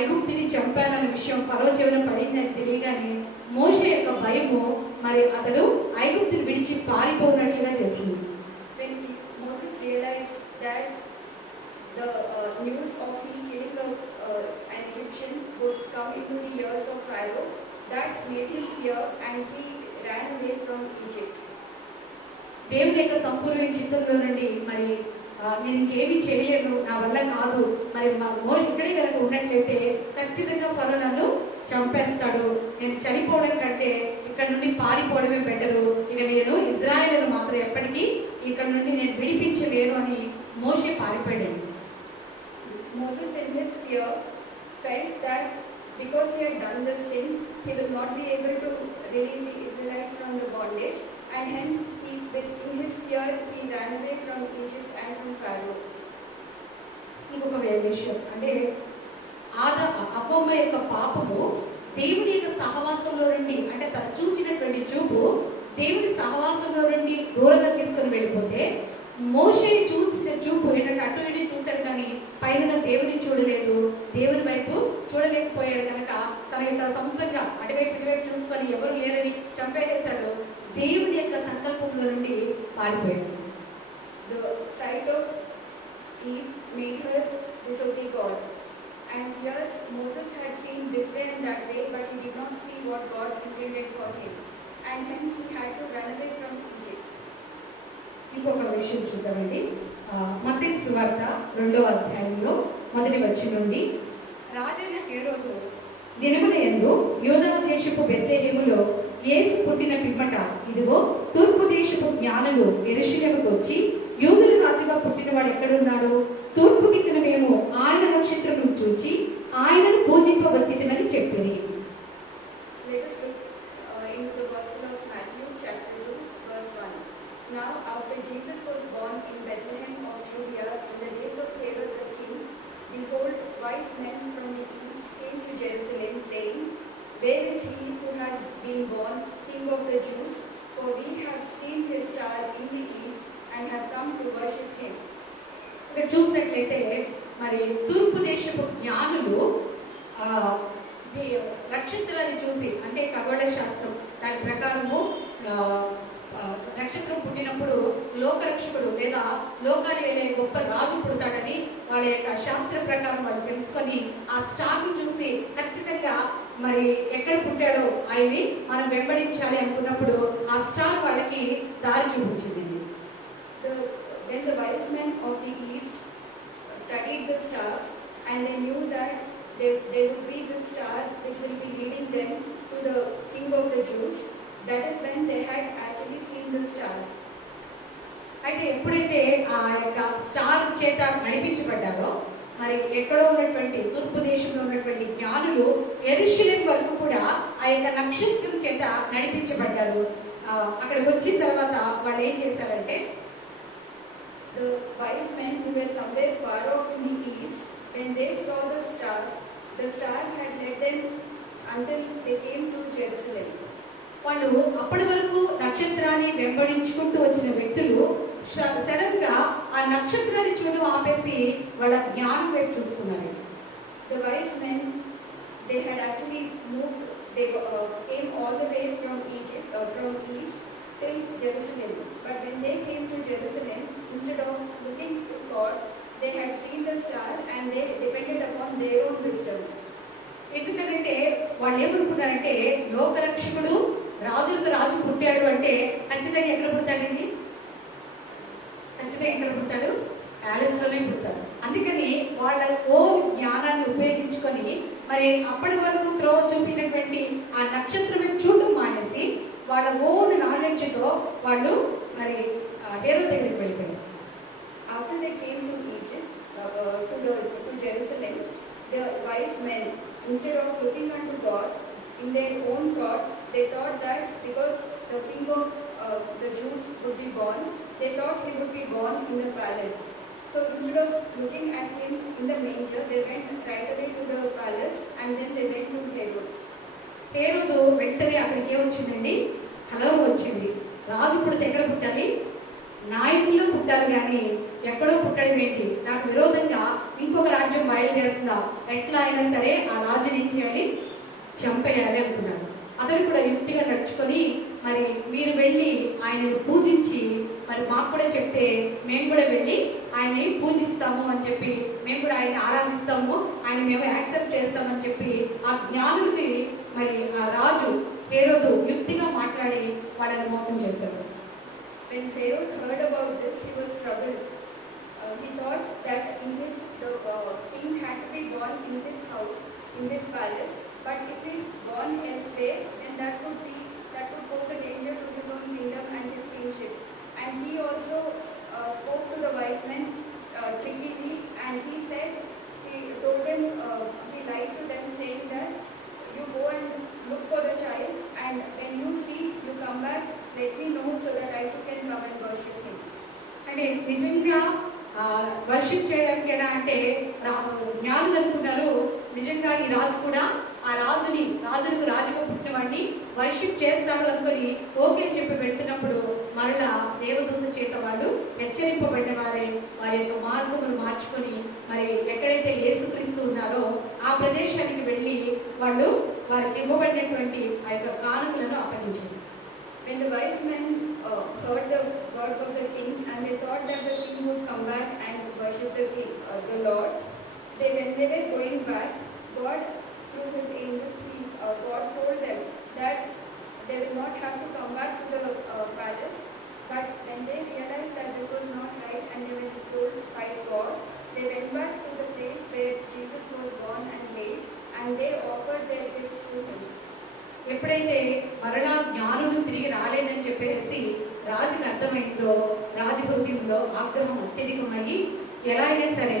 ఐగుప్తుని చంపానన్న విషయం ఫరో చెవిన పడిందని తెలియగానే మోషే యొక్క భయము మరి అతడు ఐగుప్తుని విడిచి పారిపోయినట్లుగా చేసింది. When Moses realized that the news of him killing an Egyptian would come into the ears of Pharaoh, that made him fear and he ran away from Egypt. దేవుని యొక్క సంపూర్ణ చిత్తంలో నుండి మరి నేను ఇంకేమీ చేయలేను, నా వల్ల కాదు, మరి మా ఇక్కడే కనుక ఉన్నట్లయితే ఖచ్చితంగా ఫరో నన్ను చంపేస్తాడు, నేను చనిపోవడం కంటే ఇక్కడ నుండి పారిపోవడమే బెటరు, ఇక నేను ఇజ్రాయేలును మాత్రం ఎప్పటికీ ఇక్కడ నుండి నేను విడిపించలేను అని మోషే పారిపోయాడు. Moses in his fear felt that because he had done this thing, he will not be able to relieve the Israelites from the bondage, and hence in his fear he ran away from Egypt and from Pharaoh. ఇంకొక విషయం అంటే అవ్వమ్మ యొక్క పాపము దేవుని యొక్క సహవాసంలో నుండి, అంటే తను చూసినటువంటి చూపు దేవుని సహవాసంలో నుండి దూరంగా తీసుకొని వెళ్ళిపోతే మోషే చూసిన చూపు ఏంటంటే అటు ఇటు చూశాడు కానీ పైన దేవుని చూడలేదు, దేవుని వైపు చూడలేకపోయాడు కనుక తన యొక్క సొంతంగా అటువైపు ఇటువైపు చూసుకొని ఎవరు లేరని చంపేసేశాడు, దేవుని యొక్క సంకల్పంలో నుండి పారిపోయాడు. The sight of Eve made her disobey God. And here Moses had seen this way and that way, but he did not see what God intended for him. And hence he had to run away from Egypt. ఇంకొక విషయం చూద్దామండి. మత్తయి సువార్త 2వ అధ్యాయంలో మొదటి వచ్చి నుండి రాజైన హేరోదు దినములయందు యూదా దేశపు బెత్లెహేములో యేసు పుట్టిన పిమ్మట ఇదిగో తూర్పు దేశపు జ్ఞానులు యెరూషలేముకు వచ్చి యూదుల రాజుగా పుట్టినవాడు ఎక్కడున్నాడు? తూర్పు దిక్కున మేము ఆయన నక్షత్రమును చూచి ఆయనను పూజింపవచ్చితమని చెప్పిరి. Let us look into the Gospel of Matthew, chapter 2, verse 1. Now, after Jesus was born in Bethlehem of Judea in the days of Herod the king, behold, wise men from the east came to Jerusalem, saying, Where is he who has been born King of the Jews? For we have seen his star in the east and have come to worship him. ఇక్కడ చూసినట్లయితే మరి తూర్పు దేశపు జ్ఞానులు నక్షత్రాన్ని చూసి, అంటే ఖగోళ శాస్త్రం దాని ప్రకారము నక్షత్రం పుట్టినప్పుడు లోకరక్షకుడు లేదా లోకాన్ని వెళ్ళే గొప్ప రాజు పుడతాడని వాళ్ళ యొక్క శాస్త్ర ప్రకారం వాళ్ళు తెలుసుకొని ఆ స్టార్ను చూసి ఖచ్చితంగా మరి ఎక్కడ పుట్టాడో ఆయన్ని మనం వెంబడించాలి అనుకున్నప్పుడు ఆ స్టార్ వాళ్ళకి దారి చూపించింది. When the wise men of the east studied the stars and they knew that there would be the star which will be leading them to the king of the Jews, that is when they had actually seen the star. అయితే ఎప్పుడైతే ఆ యొక్క స్టార్ చేత నడిపించబడ్డారో మరి ఎక్కడో ఉన్నటువంటి తూర్పు దేశంలో ఉన్నటువంటి జ్ఞానులు యెరూషలేము వరకు కూడా ఆ యొక్క నక్షత్రం చేత నడిపించబడ్డారు. అక్కడికి వచ్చిన తర్వాత వాళ్ళు ఏం చేశారంటే, The wise men who were somewhere far off in the east, when they saw the star had led them until they came to Jerusalem. వాళ్ళు అప్పటి వరకు నక్షత్రాన్ని వెంబడించుకుంటూ వచ్చిన వ్యక్తులు సడన్ గా ఆ నక్షత్రాన్ని చూడడం ఆపేసి వాళ్ళ జ్ఞానం వైపు చూసుకున్నారు. The wise men, they had actually moved, they came all the way from Egypt, from east till Jerusalem. But when they came to Jerusalem, instead of looking to God, they had seen the star and they depended upon their own wisdom. ఎందుకంటే వాళ్ళు ఏమనుకున్నారంటే, లోకరక్షకుడు రాజులకు రాజు పుట్టాడు అంటే ఖచ్చితంగా ఎక్కడ పుడతాడండి? ఖచ్చితంగా ఎక్కడ పుడతాడు? ప్యాలెస్ లోనే పుడతాడు. అందుకని వాళ్ళ ఓన్ జ్ఞానాన్ని ఉపయోగించుకొని మరి అప్పటి వరకు త్రోవ చూపినటువంటి ఆ నక్షత్రం చూడడం మానేసి వాళ్ళ ఓన్ నాలెడ్జ్ తో వాళ్ళు మరి హేరోదు దగ్గరికి వెళ్ళిపోయారు. After they came to Egypt, to Jerusalem, the wise men, instead of looking unto God, in their own thoughts, they thought that because the king of the Jews would be born, they thought he would be born in the palace. So instead of looking at him in the manger, they went right away to the palace and then they went to Herod. హేరోదు వెంటనే అక్కడికి ఏమొచ్చిందండి? కలవరం వచ్చింది. రాజు పుడితే ఎక్కడ పుట్టాలి? నా ఇంట్లో పుట్టాలి కానీ ఎక్కడో పుట్టడం ఏంటి? నాకు విరోధంగా ఇంకొక రాజ్యం బయలుదేరుతుందా? ఎట్లా అయినా సరే ఆ రాజుని ఏం చేయాలి? చంపేయాలి అనుకున్నాడు. అతడు కూడా యుక్తిగా నడుచుకొని మరి మీరు వెళ్ళి ఆయనను పూజించి మరి మాకు కూడా చెప్తే మేము కూడా వెళ్ళి ఆయన్ని పూజిస్తాము అని చెప్పి, మేము కూడా ఆయన ఆరాధిస్తాము, ఆయన మేము యాక్సెప్ట్ చేస్తామని చెప్పి ఆ జ్ఞానులకి మరి ఆ రాజు హేరోదు యుక్తిగా మాట్లాడి వాళ్ళని మోసం చేశాడు. When Herod heard about this, he was troubled. He thought that the king had to be born in his house, in his palace. But if he is born elsewhere, then that would pose a danger to his own kingdom and his kingship. And he also spoke to the wise men trickily, and he told them, he lied to them, saying that you go and look for the child, and when you see, you come back, let me know so that I too can come and worship him. అంటే నిజంగా వర్షిప్ చేయడానికేనా అంటే జ్ఞానులు అనుకున్నారు నిజంగా ఈ రాజు కూడా ఆ రాజుకు రాజుగా పుట్టినవాడిని వర్షిప్ చేస్తాడు అనుకుని ఓకే అని చెప్పి వెళ్తున్నప్పుడు మరలా దేవదూత చేత వాళ్ళు హెచ్చరింపబడిన వారి యొక్క మార్గములు మార్చుకొని మరి ఎక్కడైతే యేసుక్రీస్తు ఉన్నారో ఆ ప్రదేశానికి వెళ్ళి వాళ్ళు వారికి ఇవ్వబడినటువంటి ఆ యొక్క కానుకలను అప్పగించారు. When the wise men heard the words of the king and they thought that the king would come back and worship the Lord, when they were going back, God through his angels, God told them that they will not have to come back to the palace. But when they realized that this was not right and they were told by God, they went back to the place where Jesus was born and laid, and they offered their gifts to him. ఎప్పుడైతే మరలా జ్ఞానులు తిరిగి రాలేదని చెప్పేసి రాజుకి అర్థమైందో రాజు హృదయంలో ఆగ్రహం అత్యధికమయ్యి ఎలా అయినా సరే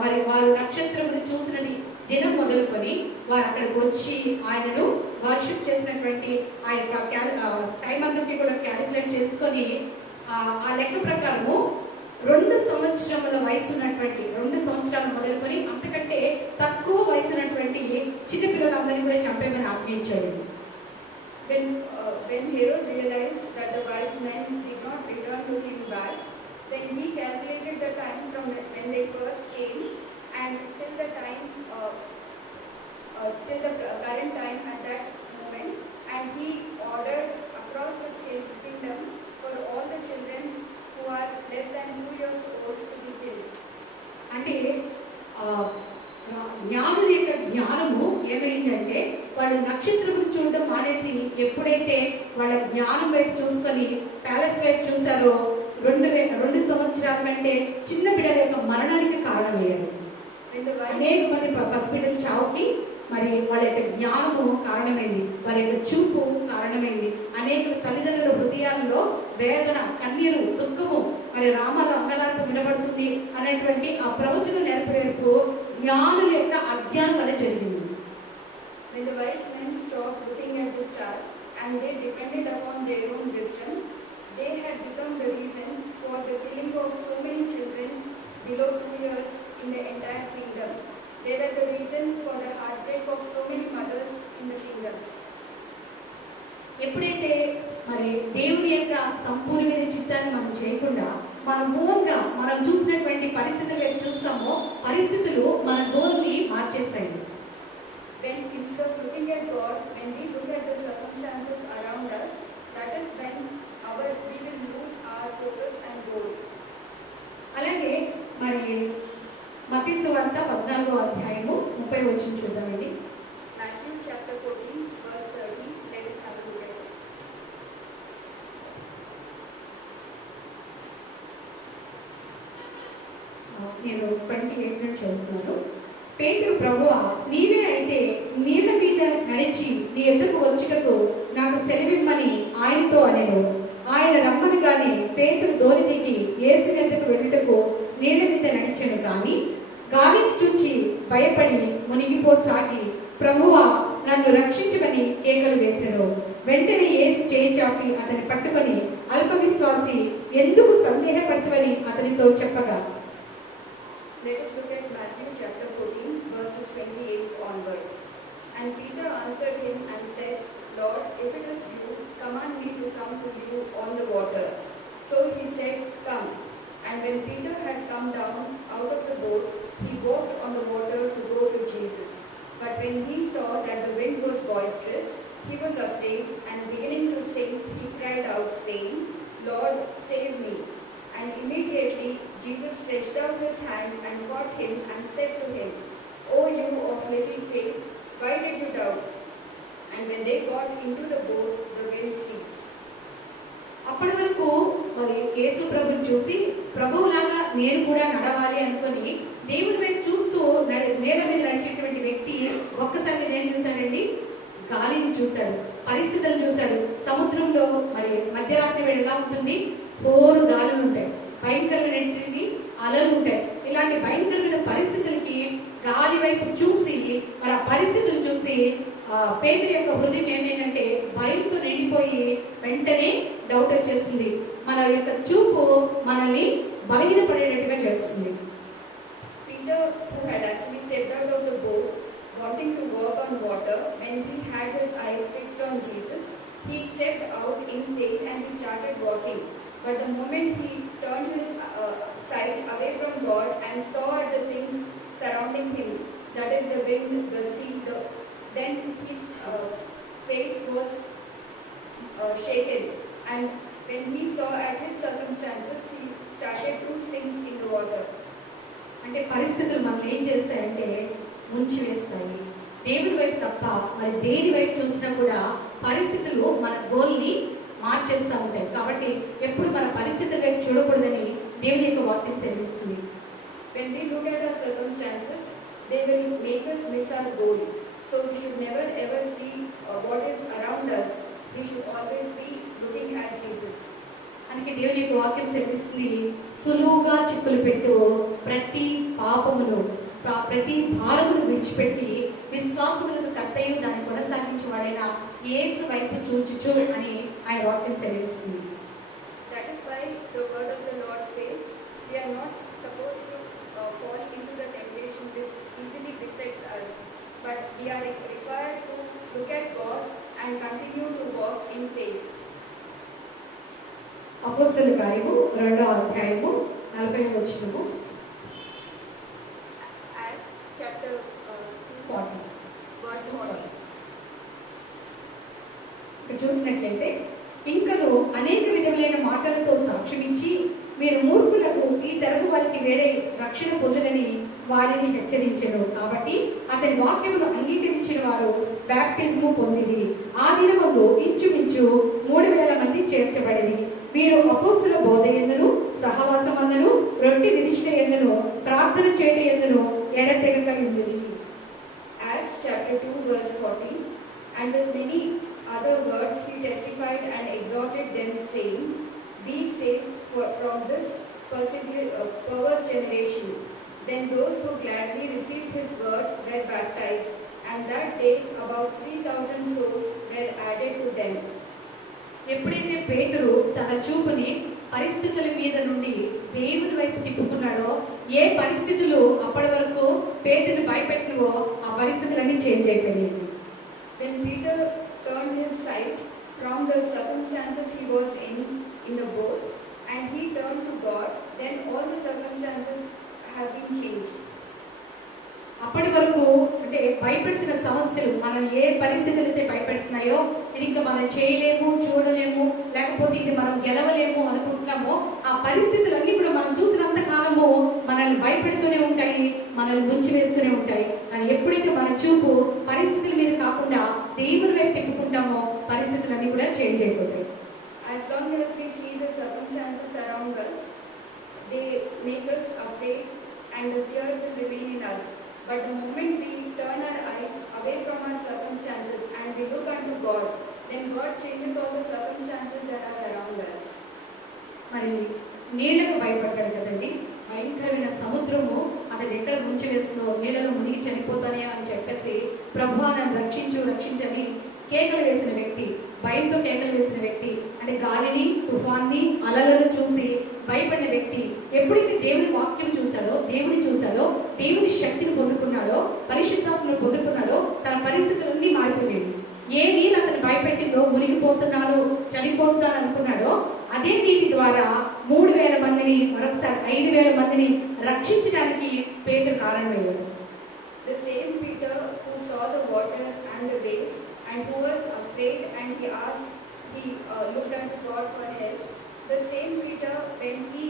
మరి వారు నక్షత్రమును చూసినది దినం మొదలుకొని వారు అక్కడికి వచ్చి ఆయనను వర్షిప్ చేసినటువంటి ఆ యొక్క టైం అంతటి కూడా క్యాలిక్యులేట్ చేసుకొని ఆ లెక్క ప్రకారము 2 సంవత్సరముల వయసు ఉన్నటువంటి 2 సంవత్సరాలు మొదలుకొని అంతకంటే తక్కువ వయసు ఉన్నటువంటి చిన్నపిల్లలందరినీ కూడా చంపేమని ఆజ్ఞయించాడు. When Herod realized that the wise men did not return to him back, then he calculated the time from when they first came and till the time till the current time at that moment, and he ordered across his kingdom for all the children who are less than 2 years old to be killed. అంటే జ్ఞానుల యొక్క జ్ఞానము ఏమైందంటే వాళ్ళు నక్షత్రమును చూడడం మానేసి ఎప్పుడైతే వాళ్ళ జ్ఞానం వైపు చూసుకొని ప్యాలెస్ వైపు చూసారో 2 సంవత్సరాల కంటే చిన్న బిడ్డల యొక్క మరణానికి కారణమయ్యారు. అనేక మంది పసిబిడ్డల చావుకి మరి వాళ్ళ యొక్క జ్ఞానము కారణమైంది, వాళ్ళ యొక్క చూపు కారణమైంది. అనేక తల్లిదండ్రుల హృదయాల్లో వేదన, కన్నీరు, దుఃఖము, మరి రామాలో అంగలార్పు వినబడుతుంది అనేటువంటి ఆ ప్రవచనం నెరవేర్పు జ్ఞానుల యొక్క అజ్ఞానం వల్ల జరిగింది. When the wise men stopped looking at the star and they depended upon their own wisdom, they had become the reason for the killing of so many children below 2 years in the entire kingdom. They were the reason for the heartbreak of so many mothers in the kingdom. ఎప్పుడైతే మరి దేవుని యొక్క సంపూర్ణమైన చిత్తాన్ని మనం చేయకుండా మన ఓన్గా మనం చూసినటువంటి పరిస్థితులు వైపు చూస్తామో పరిస్థితులు మన గోల్ని మార్చేస్తాయి. When instead of looking at God, when we look at the circumstances around us, that is when we will lose our focus and goal. అలాగే మరి మత్తయి సువార్త 14వ అధ్యాయము 30 వచనం చూద్దామండి. Matthew chapter 14 verse 30. Let us have a look at it. నేను 28 నుండి చదువుతున్నాను. పేతురు, ప్రభువా నీవే అయితే నీళ్ల మీద నడిచి నీ ఎదురుకు వచ్చుటకు నాకు సెలవిమ్మని ఆయనతో అనెను. ఆయన రమ్మనగానే పేతురు దోణి దిగి యేసు వద్దకు వెళ్ళుటకు నీళ్ల మీద నడిచెను. కానీ గాలిని చూచి భయపడి మునిగిపోసాగి ప్రభువా నన్ను రక్షించమని కేకలు వేశారు. వెంటనే యేసు చేయి చాపి అతన్ని పట్టుకొని అల్ప విశ్వాసి ఎందుకు సందేహపడుతువని అతనితో చెప్పగా. Let us look at Matthew chapter 14 verses 28 onwards. And Peter answered him and said, Lord, if it is you, command me to come to you on the water. So he said, Come. And when Peter had come down out of the boat, he walked on the water to go to Jesus. But when he saw that the wind was boisterous, he was afraid, and beginning to sink, he cried out, saying, Lord, save me. And immediately Jesus stretched out his hand and caught him and said to him, O you of little faith, why did you doubt? And when they got into the boat, the wind ceased. అప్పటి వరకు మరి యేసు ప్రభుని చూసి ప్రభువులాగా నేను కూడా నడవాలి అనుకొని దేవుని వైపు చూస్తూ నేల మీద నడిచేటువంటి వ్యక్తి ఒక్కసారి ఏం చూశాడండి? గాలిని చూశాడు, పరిస్థితులను చూశాడు. సముద్రంలో మరి మధ్యరాత్రి వేళ ఎలా ఉంటుంది? హోరు గాలులు ఉంటాయి, భయంకరమైనటువంటి అలలు ఉంటాయి. ఇలాంటి భయంకరమైన పరిస్థితులకి గాలి వైపు చూసి మరి ఆ పరిస్థితులు చూసి పేతురు యొక్క హృదయం ఏమైందంటే భయంతో నిండిపోయి వెంటనే డౌట్ వచ్చేసింది. మన యొక్క చూపు మనల్ని బలహీనపడేటట్టుగా చేస్తుంది. Peter, who had actually stepped out of the boat, wanting to walk on water, when he had his eyes fixed on Jesus, he stepped out in faith and he started walking. But the moment he turned his sight away from God and saw at the things surrounding him, that is the wind, the sea, then his faith was shaken. And when he saw at his circumstances, he started to sink in the water. అంటే పరిస్థితులు మనల్ని ఏం చేస్తాయంటే ముంచి వేస్తాయి. దేవుని వైపు తప్ప మరి దేని వైపు చూసినా కూడా పరిస్థితులు మన గోల్ని మార్చేస్తూ ఉంటాయి. కాబట్టి ఎప్పుడు మన పరిస్థితుల వైపు చూడకూడదని దేవుని యొక్క వాక్యం సెలవిస్తుంది. when we look at our circumstances, they will make us miss our goal. So we should never ever see what is around us. We should always be looking at Jesus. అందుకే దేవుని యొక్క వాక్యం సెలవిస్తుంది, సులువుగా చిక్కులు పెట్టు ప్రతి పాపమును ప్రతి భారమును విడిచిపెట్టి విశ్వాసములకు కర్తయు దాన్ని కొనసాగించేవాడైన యేసు వైపు చూచుచు అని ఆయన వాక్యం సెలవిస్తుంది. That is why the word of the Lord says we are not supposed to fall into the temptation which easily besets us, but we are required to look at God and continue to walk in faith. అపోస్తలుల కార్యము 2వ అధ్యాయము 40వ వచనము. Acts chapter 40. verse 40. ఇక్కడ చూసినట్లయితే, ఇంకను అనేక విధములైన మాటలతో సాక్ష్యమిచ్చి మీరు మూర్ఖులకు ఈ తరపు వారికి వేరే రక్షణ పొందునని వారిని హెచ్చరించెను. కాబట్టి అతని వాక్యమును అంగీకరించిన వారు బాప్టిజము పొందిరి. ఆ దినమందు ఇంచుమించు 3000 మంది చేర్చబడిరి. వీరు అపోస్తుల బోధ యందును సహవాసమందును రొట్టె విరిచుట యందును ప్రార్థన చేయుట యందును ఎడతెగక ఉండిరి. Acts chapter 2 verse 40. And with many other words he testified and exhorted them, saying, Be saved from this perverse generation. Then those who gladly received his word were baptized, and that day about 3,000 souls were added to them. ఎప్పుడైతే పేతురు తన చూపుని పరిస్థితుల మీద నుండి దేవుని వైపు తిప్పుకున్నాడో, ఏ పరిస్థితులు అప్పటి వరకు పేతురుని భయపెట్టినవో ఆ పరిస్థితులన్నీ చేంజ్ అయిపోయాయి. When Peter turned his sight from the circumstances he was in the boat, and he turned to God, then all the circumstances have been changed. అప్పటి వరకు అంటే భయపెడుతున్న సమస్యలు, మనం ఏ పరిస్థితులు అయితే భయపెడుతున్నాయో, ఇది ఇంకా మనం చేయలేము, చూడలేము, లేకపోతే ఇది మనం గెలవలేము అనుకుంటున్నామో, ఆ పరిస్థితులన్నీ కూడా మనం చూసినంత కాలము మనల్ని భయపెడుతూనే ఉంటాయి, మనల్ని ముంచి వేస్తూనే ఉంటాయి. కానీ ఎప్పుడైతే మన చూపు పరిస్థితుల మీద కాకుండా దేవుని వైపు తిప్పుకుంటామో పరిస్థితులన్నీ కూడా చేంజ్ అయిపోతాయి. As long as we see the circumstances around us, they make us afraid and the fear will remain in us. But the moment we turn our eyes away from our circumstances and we look unto God, then God changes all the circumstances that are around us. మరి నీళ్లకు భయపడ్డాడు కదండి, భయంకరమైన సముద్రము అతను ఎక్కడ ముంచి వేస్తుందో, నీళ్ళలో మునిగి చనిపోతానే అని చెప్పేసి ప్రభువా నన్ను రక్షించు రక్షించని కేకలు వేసిన వ్యక్తి, భయంతో కేకలు వేసిన వ్యక్తి, అంటే గాలిని, తుఫాన్ని, అలలను చూసి భయపడిన వ్యక్తి ఎప్పుడైతే దేవుని వాక్యం చూశాడో, దేవుని చూశాడో, దేవుని శక్తిని పొందుకున్నాడో, పరిశుద్ధాత్మను పొందుకున్నాడో, తన పరిస్థితులన్నీ మారిపోయాడు. ఏ నీళ్ళు అతను భయపెట్టిందో, మునిగిపోతున్నాడు, చనిపోతున్నాను అనుకున్నాడో, అదే నీటి ద్వారా 3000 మందిని, మరొకసారి 5000 మందిని రక్షించడానికి పేతురు కారణమయ్యాడు. The same Peter who saw the water and the waves and who was afraid and he looked unto God for help. The same Peter, when he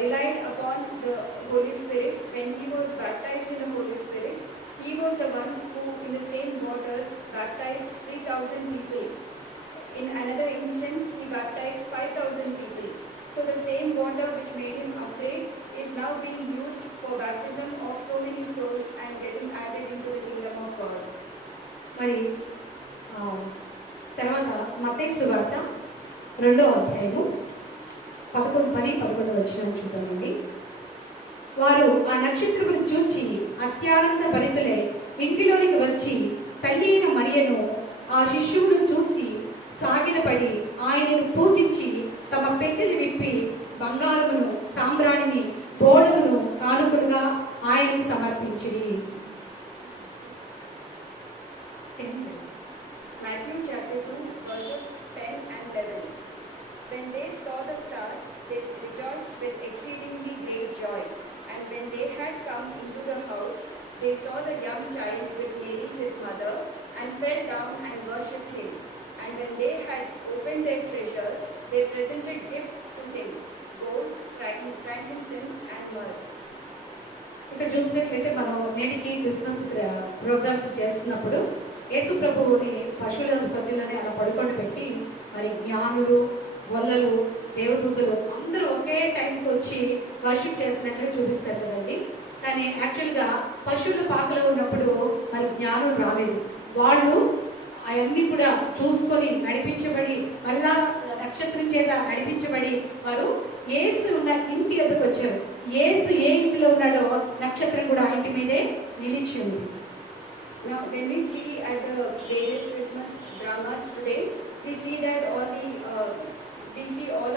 relied upon the Holy Spirit, when he was baptized in the Holy Spirit, he was the one who in the same waters baptized 3,000 people. In another instance, he baptized 5,000 people. So the same water which made him afraid is now being used for baptism of so many souls and getting added into the kingdom of God. మరి తర్వాత మత్తయి సువార్త 2వ అధ్యాయము 11 వచనం చూద్దామండి. వారు ఆ నక్షత్రమును చూచి అత్యానంద భరితులై ఇంటిలోనికి వచ్చి తల్లి అయిన మరియను ఆ శిష్యుడు చూసి సాగిలపడి ఆయనను పూజించి తమ పెట్టెలు విప్పి బంగారమును, సాంబ్రాణిని, బోళమును కానుకలుగా ఆయనకు సమర్పించిరి. Matthew chapter 2 verses 10 and 11. When they saw the star, they rejoiced with exceedingly great joy. And when they had come into the house, they saw the young child with Mary his mother, and fell down and worshipped him. And when they had opened their treasures, they presented gifts to him, gold, frankincense, and myrrh. ఇక్కడ చూసినట్లయితే మనం నేటికి క్రిస్మస్ ప్రోగ్రామ్స్ చేస్తున్నప్పుడు యేసు ప్రభువుని పశువుల తొట్టిలోనే అలా పడుకొని పెట్టి మరి జ్ఞానులు, గొల్లలు, దేవదూతలు అందరూ ఒకే టైంకి వచ్చి వర్షిప్ చేసినట్లు చూపిస్తారు కదండి. కానీ యాక్చువల్గా పశువుల పాకలో ఉన్నప్పుడు మరి జ్ఞానం రాలేదు. వాళ్ళు అవన్నీ కూడా చూసుకొని నడిపించబడి మళ్ళా నక్షత్రం చేత నడిపించబడి వారు యేసు ఉన్న ఇంటి ఎదుకు వచ్చారు. యేసు ఏ ఇంటిలో ఉన్నాడో నక్షత్రం కూడా ఆ ఇంటి మీదే నిలిచి ఉంది. Now, when we see at the various Christmas dramas today, we see that all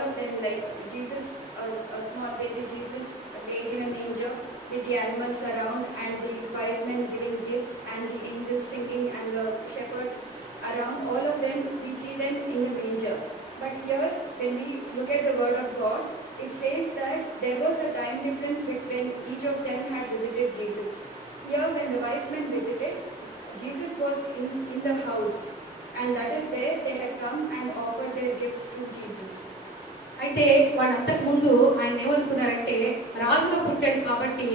of them, like Jesus, a small baby Jesus laid in a manger with the animals around, and the wise men giving gifts, and the angels singing, and the shepherds around. All of them, we see them in the manger. But here, when we look at the word of God, it says that there was a time difference between each of them had visited Jesus. Here, when the wise men visited, Jesus was in the house, and that is where they had come and offered their gifts to Jesus. అయితే వాళ్ళు అంతకు ముందు ఆయన ఏమనుకున్నారంటే రాజుగా పుట్టాడు కాబట్టి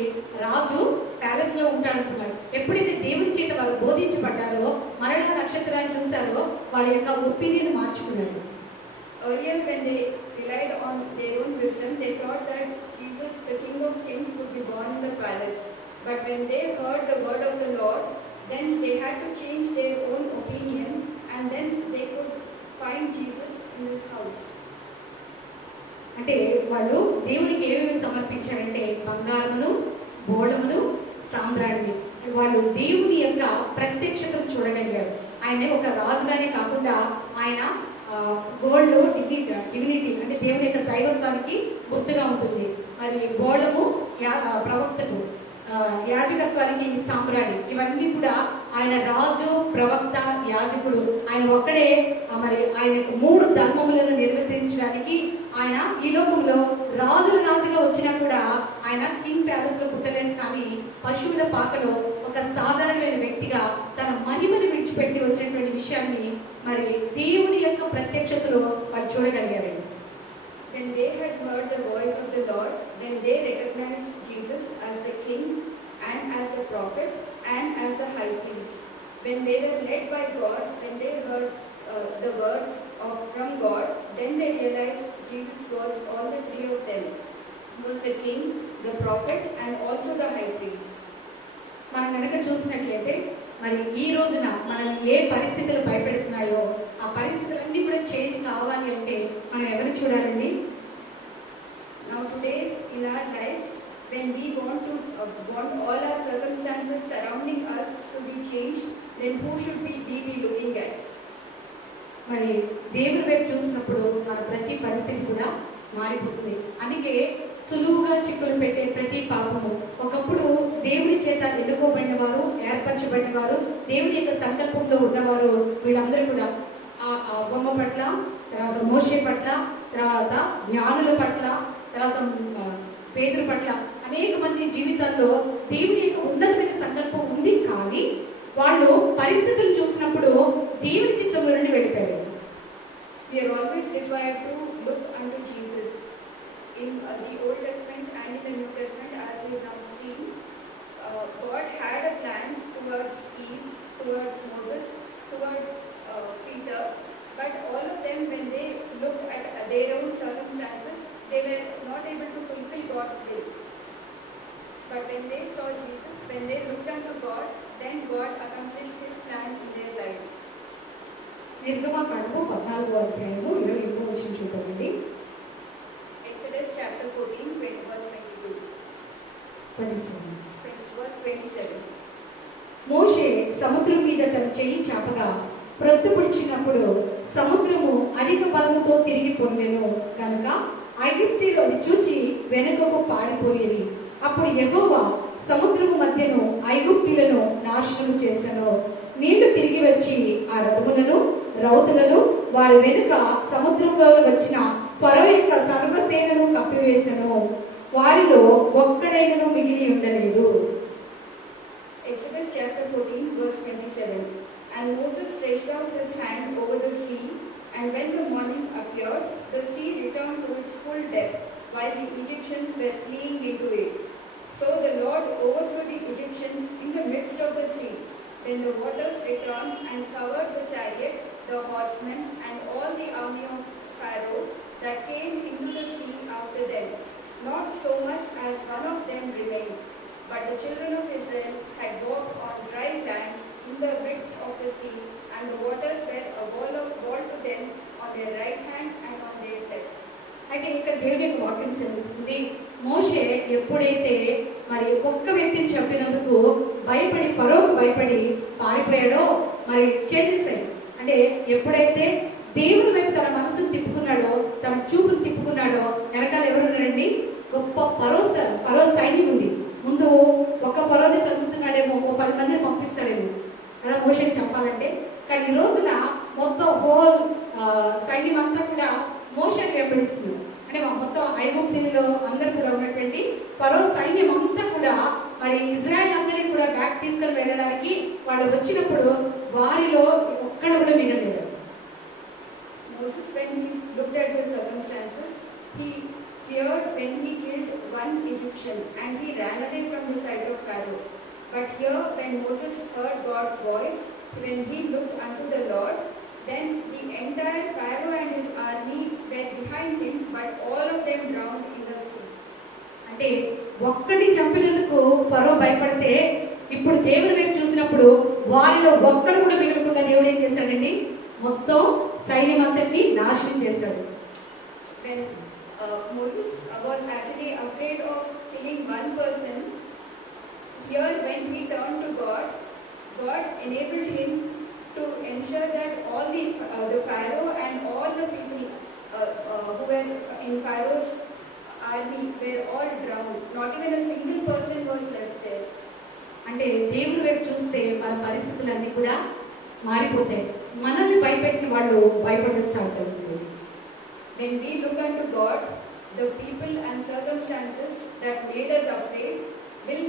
రాజు ప్యాలెస్ లో ఉంటాడు అనుకున్నాడు. ఎప్పుడైతే దేవుని చేత వారు బోధించబడ్డారో మరలా నక్షత్రాన్ని చూశారో వాళ్ళ యొక్క ఒపీనియన్ మార్చుకున్నాడు. Earlier, when they relied on their own wisdom, they thought that Jesus, the King of Kings, would be born in the palace. But when they heard the word of the Lord, then they had to change their own opinion, and then they could find Jesus in this house. అంటే వాళ్ళు దేవునికి ఏమేమి సమర్పించారంటే బంగారమును, బోళమును, సాంబ్రాణిని. వాళ్ళు దేవుని యొక్క ప్రత్యక్షతను చూడగలిగారు. ఆయన ఒక రాజుగానే కాకుండా ఆయన గోల్డ్ డివినిటీ అంటే దేవుని యొక్క దైవత్వానికి గుర్తుగా ఉంటుంది. మరి బోళము ప్రవక్తకు, యాజకత్వానికి సాంబ్రాణి, ఇవన్నీ కూడా ఆయన రాజు, ప్రవక్త, యాజకుడు. ఆయన ఒక్కడే మరి ఆయన 3 ధర్మములను నిర్వర్తించడానికి ఆయన ఈ లోకంలో రాజుగా వచ్చినా కూడా ఆయన కింగ్ ప్యాలెస్ లో పుట్టలేదు. కానీ పశువుల పాకలో ఒక సాధారణమైన వ్యక్తిగా తన మహిమని విడిచిపెట్టి వచ్చినటువంటి విషయాన్ని మరి దేవుని యొక్క ప్రత్యక్షతలో వాళ్ళు చూడగలిగారండి. When they had heard the voice of the Lord, then they recognized Jesus as the King and as the prophet and as the high priest. When they were led by God, when they heard the word from God, then they realized Jesus was all the 3 of them. He was the King, the prophet, and also the high priest. మనం కనుక చూసినట్లయితే మరి ఈ రోజున మనల్ని ఏ పరిస్థితులు భయపెడుతున్నాయో ఆ పరిస్థితులన్నీ కూడా చేంజ్ కావాలి అంటే మనం ఎవరు చూడాలండి? Now today in our lives, when we want all our circumstances surrounding us to be changed, then who should we be looking at? మరి దేవుని వైపు చూసినప్పుడు మన ప్రతి పరిస్థితి కూడా మారిపోతుంది. అందుకే సులువుగా చిక్కులు పెట్టే ప్రతి పాపము ఒకప్పుడు దేవుని చేత ఎన్నుకోబడిన వారు, ఏర్పరచబడిన వారు, దేవుని యొక్క సంకల్పంలో ఉన్నవారు వీళ్ళందరూ కూడా ఆ బొమ్మ పట్ల, తర్వాత మోషే పట్ల, తర్వాత జ్ఞానుల పట్ల, తర్వాత పేతురు పట్ల అనేక మంది జీవితాల్లో దేవుని యొక్క ఉన్నతమైన సంకల్పం ఉంది. కానీ వాళ్ళు పరిస్థితులు చూసినప్పుడు దేవుని చిత్తంలో నుండి వెళ్ళిపోయారు. We are always required to look unto Jesus. In the Old Testament and in the New Testament, as we have now seen, God had a plan towards Eve, towards Moses, towards Peter, but all of them, when they looked at their own circumstances, they were not able to fulfill God's will. But when they saw Jesus, when they looked unto God, then God accomplished His plan in their lives. నిర్గమకాండము 14వ అధ్యాయము 28వ వచనం చూడండి. Exodus chapter 14, verse 22. 27. మోషే సముద్రం మీద తన చెయ్యి చాపగా ప్రొద్దు పుడిచినప్పుడు సముద్రము అధిక బలముతో తిరిగి పొర్లెను కనుక ఐగుప్తీయులు అది చూచి వెనుకకు పారిపోయేది. అప్పుడు యెహోవా సముద్రము మధ్యను ఐగుప్తీయులను నాశనం చేసెను. నీళ్లు తిరిగి వచ్చి ఆ రథములను, రౌతులను వారి వెనుక సముద్రంలో వచ్చిన ఫరో యొక్క సర్వసేనను కప్పివేసెను. వారిలో ఒక్కడైనను మిగిలి ఉండలేదు. Exodus chapter 14, verse 27. And Moses stretched out his hand over the sea, and when the morning appeared, the sea returned to its full depth, while the Egyptians were fleeing into it. So the Lord overthrew the Egyptians in the midst of the sea. Then the waters returned and covered the chariots, the horsemen, and all the army of Pharaoh that came into the sea after them. Not so much as one of them remained. But the children of Israel had walked on dry land in the midst of the sea, and the waters were a wall to them on their right hand and on their left. అయితే ఇక్కడ దేవుని యొక్క వాక్యం సెలవిస్తుంది, మోషే ఎప్పుడైతే మరి ఒక్క వ్యక్తిని చంపినందుకు భయపడి ఫరోకు భయపడి పారిపోయాడో మరి చేసేసాడు. అంటే ఎప్పుడైతే దేవుని వైపు తన మనసును తిప్పుకున్నాడో, తన చూపును తిప్పుకున్నాడో, వెనకాల ఎవరున్నారండి? గొప్ప ఫరో సైన్యం ఉంది. ముందు ఒక ఫరోని తగ్గుతున్నాడేమో, 10 మందిని పంపిస్తాడేమో కదా మోషేని చంపాలంటే. కానీ ఈ రోజున మొత్తం హోల్ సైన్యం అంతా కూడా మోషేని వెంబడిస్తుంది. అంటే మొత్తం ఐగుప్తులో అందరూ కూడా ఉన్నటువంటి ఫరో సైన్యం అంతా కూడా మరి ఇజ్రాయెల్ అందరినీ కూడా బ్యాక్ తీసుకొని వెళ్ళడానికి వాళ్ళు వచ్చినప్పుడు వారిలో ఒక్కడ కూడా మిగలేదు. Moses, when he looked at the circumstances, he feared when he killed one Egyptian, and he ran away from the sight of Pharaoh. But here, when Moses heard God's voice, when he looked unto the Lord, then the entire Pharaoh and his army were behind him, but all of them drowned in the sea. అంటే ఒక్కడి చంపినందుకు ఫరో భయపడితే, ఇప్పుడు దేవుని వైపు చూసినప్పుడు వారిలో ఒక్కడు కూడా మిగలకుండా దేవుడు ఏం చేశాడండి? మొత్తం సైన్యం అంతటిని నాశనం చేశాడు. When Moses was actually afraid of killing one person, here when he turned to God, God enabled him to ensure that all the Pharaoh and all the people who were in Pharaoh's army were all drowned. Not even a single person was left there. అంటే దేవుని వైపు చూస్తే మన పరిస్థితులన్నీ కూడా మారిపోతాయి. మనల్ని భయపెట్టిన వాళ్ళు భయపడడం స్టార్ట్ అవుతుంది. When we look unto God, the people and circumstances that made us afraid will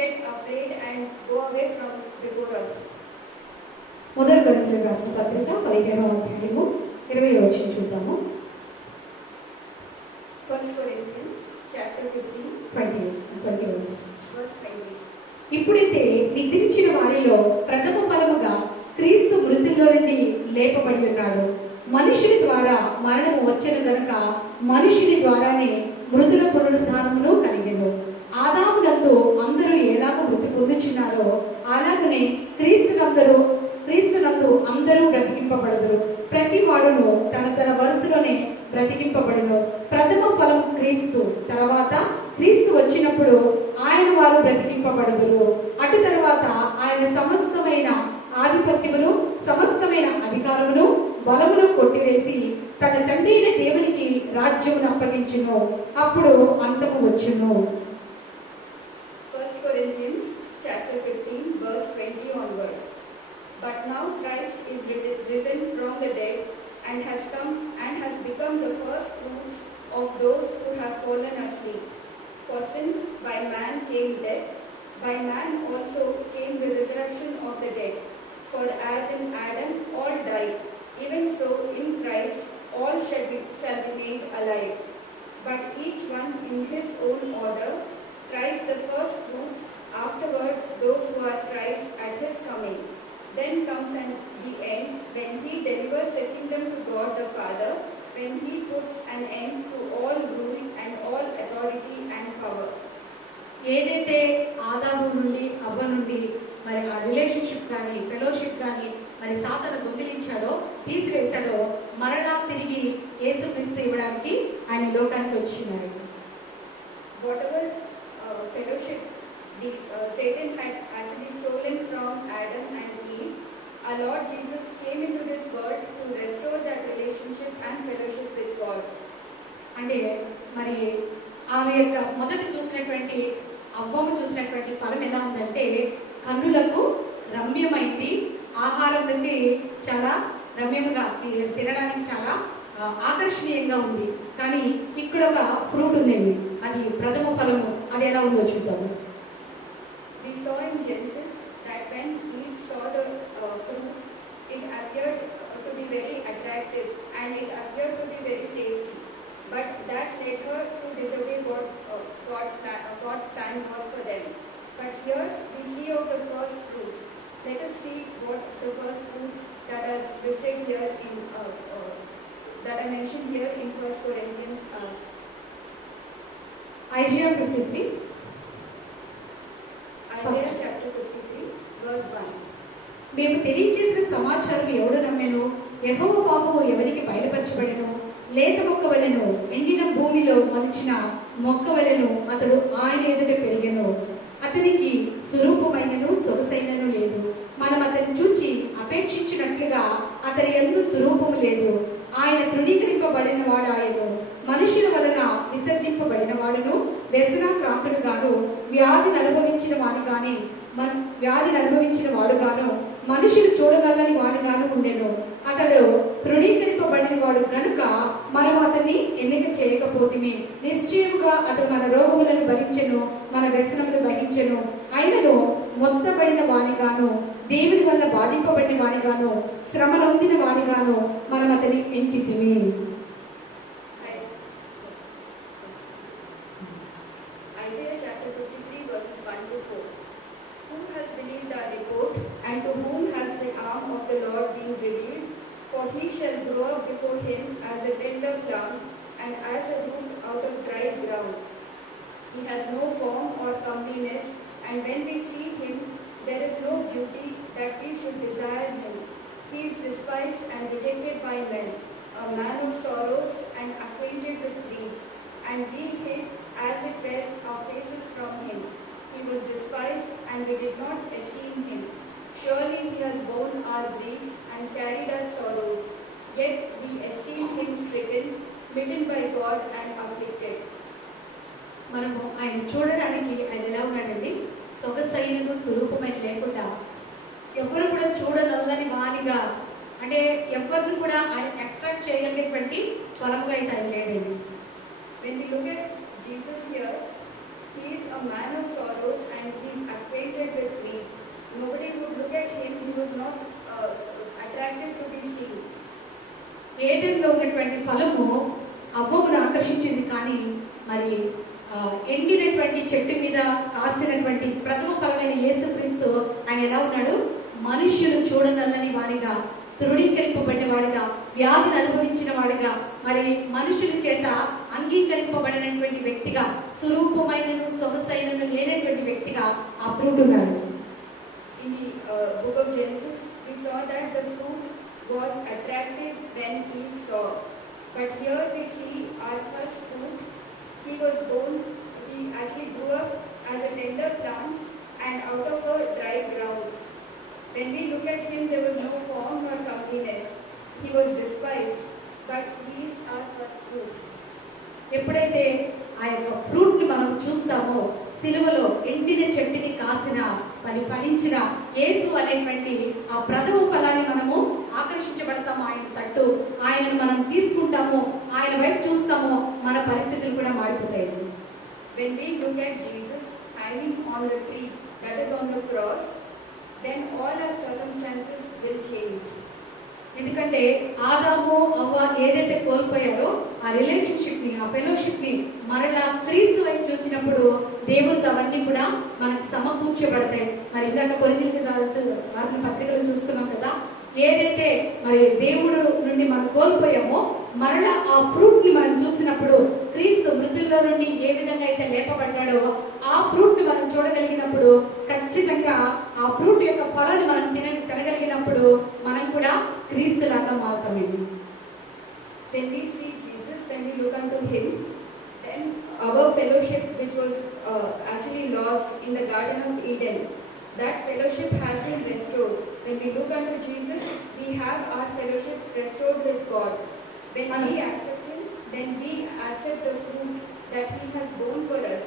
get afraid and go away from before us. మొదటి కొరింథీయులకు రాసిన పత్రిక 15వ అధ్యాయము 20వ వచనం చూద్దాము. 1 Corinthians chapter 15 20 verse. verse 20. ఇప్పుడైతే నిద్రించిన వారిలో ప్రథమ ఫలముగా క్రీస్తు మృతుల్లో నుండి లేపబడి ఉన్నాడు. మనుషుని ద్వారా మరణము వచ్చెను గనుక మనుషుని ద్వారానే మృతుల పునరుద్ధానమును కలిగెను. ఆదామునందు అందరూ ఎలాగ మృతి పొందుచున్నారో అలాగనే క్రీస్తునందు అందరూ బ్రతికింపబడదురు. ప్రతి వాడును తన వరుసలోనే బ్రతికింపబడును. ప్రథమ ఫలం క్రీస్తు, తర్వాత క్రీస్తు వచ్చినప్పుడు ఆయన వారు బ్రతికింపబడదురు. అటు తర్వాత ఆయన సమస్తమైన ఆధిపత్యమును, సమస్తమైన అధికారమును, బలమును కొట్టివేసి తన తండ్రి అయిన దేవునికి రాజ్యమును అప్పగించును. అప్పుడు అంతము వచ్చును. 1 Corinthians chapter 15 verse 20 onwards. But now Christ is risen from the dead and has come and has become the first fruits of those who have fallen asleep. For since by man came death, by man also came the resurrection of the dead. For as in Adam all died, even so in Christ all shall be made alive. But each one in his own order, Christ the first fruits, afterward those who are Christ at his coming. Then comes the end, when he delivers the kingdom to God the Father, when he puts an end to all rule and all authority and power. ఏదైతే ఆదాము నుండి అవ్వ నుండి మరి ఆ రిలేషన్షిప్ కానీ ఫెలోషిప్ కానీ మరి సాతాను దొంగిలించాడో, తీసివేశాడో, మరలా తిరిగి యేసుక్రీస్తు ఇవ్వడానికి ఆయన లోకానికి వచ్చినాడు. Whatever fellowship Satan had actually stolen from Adam and Eve, our Lord Jesus came into this world to restore that relationship and fellowship with God. అంటే మరి ఆమె యొక్క మొదట చూసినటువంటి అవ్వము చూసినటువంటి ఫలం ఎలా ఉందంటే, కన్నులకు రమ్యమైంది, ఆహారం నుండి చాలా రమ్యంగా తినడానికి చాలా ఆకర్షణీయంగా ఉంది. కానీ ఇక్కడ ఒక ఫ్రూట్ ఉందండి, అది ప్రథమ ఫలము. అది ఎలా ఉందో చూద్దాము. We saw in Genesis that when Eve saw the fruit, it appeared to be very attractive and it appeared to be very tasty. But that led her to disobey what God's plan was for them. But here we see of the first fruits. Let us see what the first fruits that are listed here in that are mentioned here in 1 Corinthians. Isaiah 53. Isaiah chapter 53, verse 1. మేము తెలియజేసిన సమాచారం ఎవడు నమ్మెను? యెహోవా పాపము ఎవరికి బయలుపరచబడెను? లేత మొక్క వలెను ఎండిన భూమిలో మొలిచిన మొక్క వలెను అతడు ఆయన ఎదుట పెరిగెను. అతనికి స్వరూపమైనను సొగసైనను లేదు. మనం అతన్ని చూచి అపేక్షించినట్లుగా అతని యందు స్వరూపము లేదు. ఆయన తృణీకరింపబడిన వాడాయను, మనుషుల వలన విసర్జింపబడిన వాడును, వ్యసనాక్రాంతుడు గాను, వ్యాధిని అనుభవించిన వాడు గాను, మనుషులు చూడగలని వాడిగాను ఉండెను. అతడు తృణీకరింపబడిన వాడు గనుక మనం అతన్ని ఎన్నిక చేయకపోతిమి. నిశ్చయముగా అతడు మన రోగములను భరించెను, మన వ్యసనములు వహించెను. ఆయనను మొత్తబడిన వానిగాను, దేవుని వల్ల బాధింపబడిన వానిగాను, శ్రమలొందిన వానిగాను మనం అతన్ని ఎంచితిమి. Isaiah chapter 53, verses 1 to 4. Who has believed our report, and to whom has the arm of the Lord been revealed? For he shall grow up before him as a tender plant, and as a root out of dry ground. He has no form or comeliness, and when we see him, there is no beauty that we should desire him. He is despised and rejected by men, a man of sorrows and acquainted with grief, and we hid as it were our faces from him. He was despised, and we did not esteem him. Surely he has borne our griefs and carried our sorrows, yet we esteemed him stricken, smitten by God and afflicted. మనము ఆయన చూడడానికి ఆయన ఎలా ఉన్నాడండి? సొగసైనను స్వరూపమైన లేకుండా ఎవరు కూడా చూడనల్లని వానిగా, అంటే ఎవరిని కూడా ఆయన అట్రాక్ట్ చేయగలిగేటువంటి ఫలముగా అయితే ఆయన లేడండి. When we look at Jesus here, he is a man of sorrows and he is acquainted with grief. Nobody would look at him, he was not attractive to be seen. ఏదెన్లో ఉన్నటువంటి ఫలము అవ్వమును ఆకర్షించింది, కానీ మరి ఎండినటువంటి చెట్టు మీద కాసినటువంటి ప్రథమ ఫలమైన యేసుక్రీస్తు ఆయన ఎలా ఉన్నాడు? మనుష్యులు చూడనల్లని వాడిగా, తృణీకరింపబడిన వాడిగా, వ్యాధిని అనుభవించిన వాడిగా, మరి మనుషుల చేత అంగీకరింపబడినటువంటి వ్యక్తిగా, స్వరూపమైనను సొగసైనను లేనటువంటి వ్యక్తిగా ఆ ఫ్రూట్ ఉన్నాడు. In the book of Genesis, we saw that the fruit was attractive when Eve saw. But here we see our first fruit. He was born, he actually grew up as a tender plant and out of a dry ground. When we look at him, there was no form nor comeliness. He was despised, but he is our first fruit. ఎప్పుడైతే ఆ యొక్క ఫ్రూట్ ని మనం చూస్తామో, సిలువలో ఎండిన చెట్టుని కాసిన ఫలించిన యేసు అనేటువంటి ఆ ప్రథమ ఫలాన్ని మనము ఆకర్షించబడతాము. ఆయన తట్టు ఆయనను మనం తీసుకుంటాము, ఆయన వైపు చూస్తాము, మన పరిస్థితులు కూడా మారిపోతాయి. When we look at Jesus hanging on the tree, that is on the cross, then all our circumstances will change. ఎందుకంటే ఆదాము అవ్వ ఏదైతే కోల్పోయారో ఆ రిలేషన్షిప్ ని, ఆ ఫెలోషిప్ ని మరలా క్రీస్తు వైపు చూసినప్పుడు దేవుడితో అవన్నీ కూడా మనకు సమకూర్చబడతాయి. మరి ఇందాక కొరింథీయులకు రాసిన పత్రికలు చూసుకున్నాం కదా, ఏదైతే మరి దేవుడు నుండి మనం కోల్పోయామో మరలా ఆ ఫ్రూట్ ని మనం చూసినప్పుడు, క్రీస్తు మృతుల్లో నుండి ఏ విధంగా అయితే లేపబడ్డాడో ఆ ఫ్రూట్ ని మనం చూడగలిగినప్పుడు, ఖచ్చితంగా ఆ ఫ్రూట్ యొక్క ఫలాన్ని మనం తినగలిగినప్పుడు మనం కూడా క్రీస్తు లాగా మారుతామండి. When we see Jesus, when we look unto him, then our fellowship which was actually lost in the Garden of Eden, that fellowship has been restored. When we look unto Jesus, we have our fellowship restored with God. When we accept him, then we accept the fruit that he has borne for us.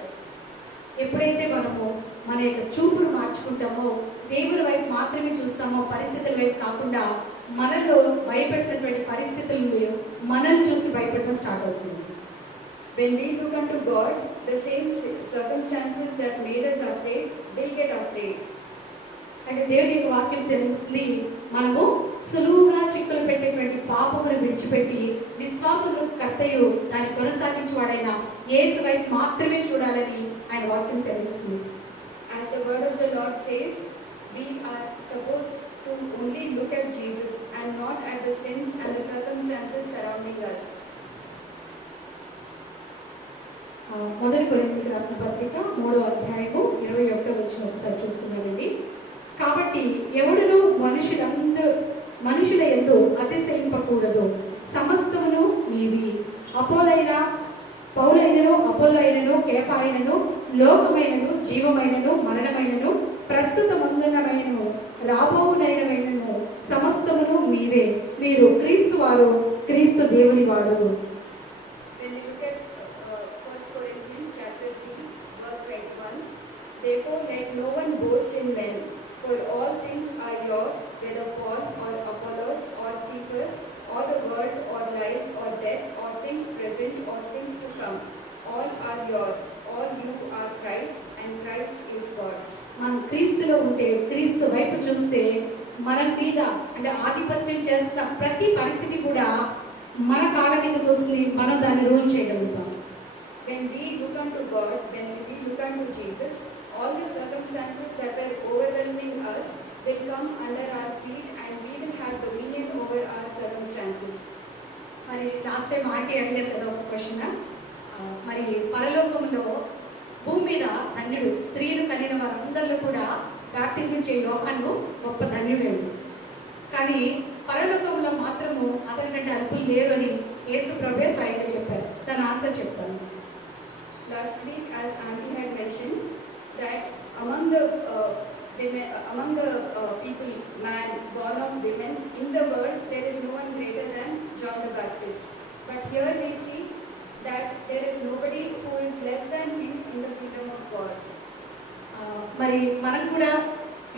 ఎప్పుడైతే మనము మన యొక్క చూపును మార్చుకుంటామో, దేవుని వైపు మాత్రమే చూస్తామో, పరిస్థితుల వైపు కాకుండా మనలో భయపెట్టినటువంటి పరిస్థితులు మనల్ని చూసి భయపెట్టడం స్టార్ట్ అవుతుంది. When we look unto God, the same circumstances that made us afraid will get afraid. అయితే దేవుని యొక్క వాక్యం తెలుస్తుంది, మనము సులువుగా చిక్కులు పెట్టేటువంటి పాపమును విడిచిపెట్టి విశ్వాసము కర్తయు దాన్ని కొనసాగించేవాడైన యేసు వైపు మాత్రమే చూడాలని ఆయన వాక్యం సెలవిస్తుంది. As the word of the Lord says, we are supposed to only look at Jesus and not at the sins and the circumstances circumstances surrounding us. మొదటి కొరింథీయులకు రాసిన పత్రిక 3వ అధ్యాయము 21వ వచనం ఒకసారి చూసుకున్నామండి. కాబట్టి ఎవడును మనుషుల యందు అతిశయింపకూడదు, సమస్తమును మీవి. పౌలైనను అపోల్లైనను కేఫాయినను లోకమైనను జీవమైనను మరణమైనను ప్రస్తుతమందునమైనను రాబోవునైనను సమస్తమును మీవే. మీరు క్రీస్తు వారు, క్రీస్తు దేవుని వాడు. When we look at 1 Corinthians chapter 3, verse 21, therefore let no one boast in men, for all things are yours, whether Paul or Apollos or Cephas or the world or life or death or things present or things to come, all are yours. All you are Christ and Christ is God's. మనం క్రీస్తులో ఉంటే, క్రీస్తు వైపు చూస్తే మన మీద అంటే ఆధిపత్యం చేస్తున్న ప్రతి పరిస్థితి కూడా మన కాళ్ళ కిందకు వస్తుంది, మనం దాన్ని రూల్ చేయగలుగుతాం. When we look unto God, when we look unto Jesus, all the circumstances that are overwhelming us will come under our feet and we will have dominion over our circumstances. మరి లాస్ట్ టైం ఆంటీ అడిగారు కదా ఒక క్వశ్చన్, మరి పరలోకంలో భూమి మీద ధన్యుడు, స్త్రీలు కలిగిన వారందరిలో కూడా బ్యాప్టిజం చేయ యోహాను గొప్ప ధన్యుడు. కానీ పరలోకంలో మాత్రము అతనికంటే అల్పులు లేరు అని యేసు ప్రభువే స్వయంగా చెప్పారు. దాని ఆన్సర్ చెప్తాను. Last week, as Auntie had mentioned, that among the people, man born of women in the world, there is no one greater than John the Baptist. But here we see that there is nobody who is less than him in the kingdom of God. మరి మనం కూడా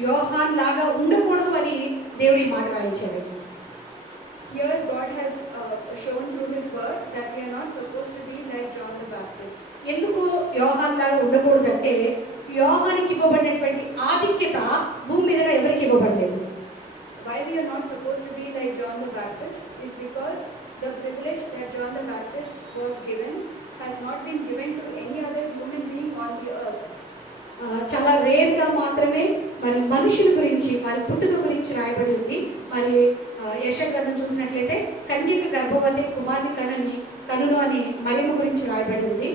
యోహాన్ లాగా ఉండకూడదు అని దేవుడి మాట రాయించాడు. Here God has shown through His word that we are not supposed to be like John the Baptist. ఎందుకు యోహాన్ లాగా ఉండకూడదంటే యోహానికి ఇవ్వబడినటువంటి ఆధిక్యత భూమి మీద ఎవరికి ఇవ్వబడలేదు. Why we are not supposed to be like John the Baptist is because the privilege that John the Baptist was given has not been given to any other human being on the earth. చాలా రేర్ గా మాత్రమే మరి మనుషుల గురించి, వారి పుట్టుక గురించి రాయబడి ఉంది. మరి యెషయా గ్రంథం చూసినట్లయితే కన్యక గర్భవతి కుమారుని కనును అని మరియమ్మ గురించి రాయబడి ఉంది.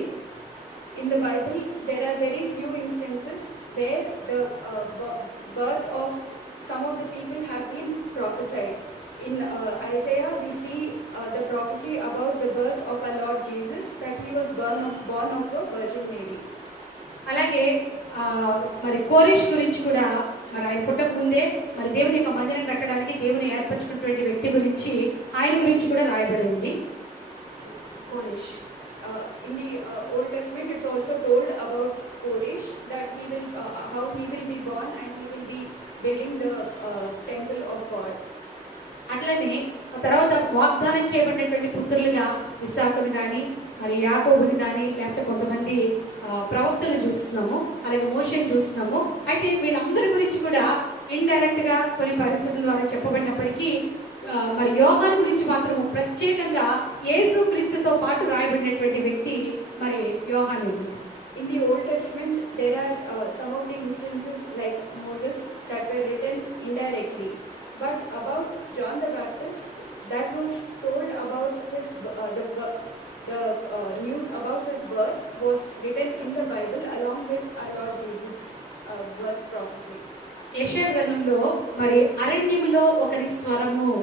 In the Bible, there are very few instances where the birth of some of the people have been prophesied. In Isaiah, we see the prophecy about the birth of our Lord Jesus, that he was born of the Virgin Mary. అలాగే మరి కోరేష్ గురించి కూడా మరి ఆయన పుట్టకముందే మరి దేవుని యొక్క మందిరం కట్టడానికి దేవుని ఏర్పరచుకున్నటువంటి వ్యక్తి గురించి ఆయన గురించి కూడా రాయబడి ఉంది. కోరేష్ In the Old Testament, it's also told about Koresh that how he will be born and he will be building the temple of God. అట్లనే తర్వాత వాగ్దానం చేయబడినటువంటి పుత్రులుగా ఇస్సాకుని కానీ మరి యాకోబుని కానీ లేకపోతే కొంతమంది ప్రవక్తలు చూస్తున్నాము, అలాగే మోషేని చూస్తున్నాము. అయితే వీళ్ళందరి గురించి కూడా ఇండైరెక్ట్ గా కొన్ని పరిస్థితుల ద్వారా చెప్పబడినప్పటికీ మరి యోహాను గురించి మాత్రం ప్రత్యేకంగా యేసు క్రీస్తుతో పాటు రాయబడినటువంటి వ్యక్తి మరి యోహాను. In the Old Testament, there are some of the instances like Moses that were written indirectly. But about John the Baptist, that was told about his the news about his birth was written in the Bible along with our Lord Jesus' words prophecy. యెషయా గ్రంథంలో మరి అరణ్యములో ఒకరి స్వరము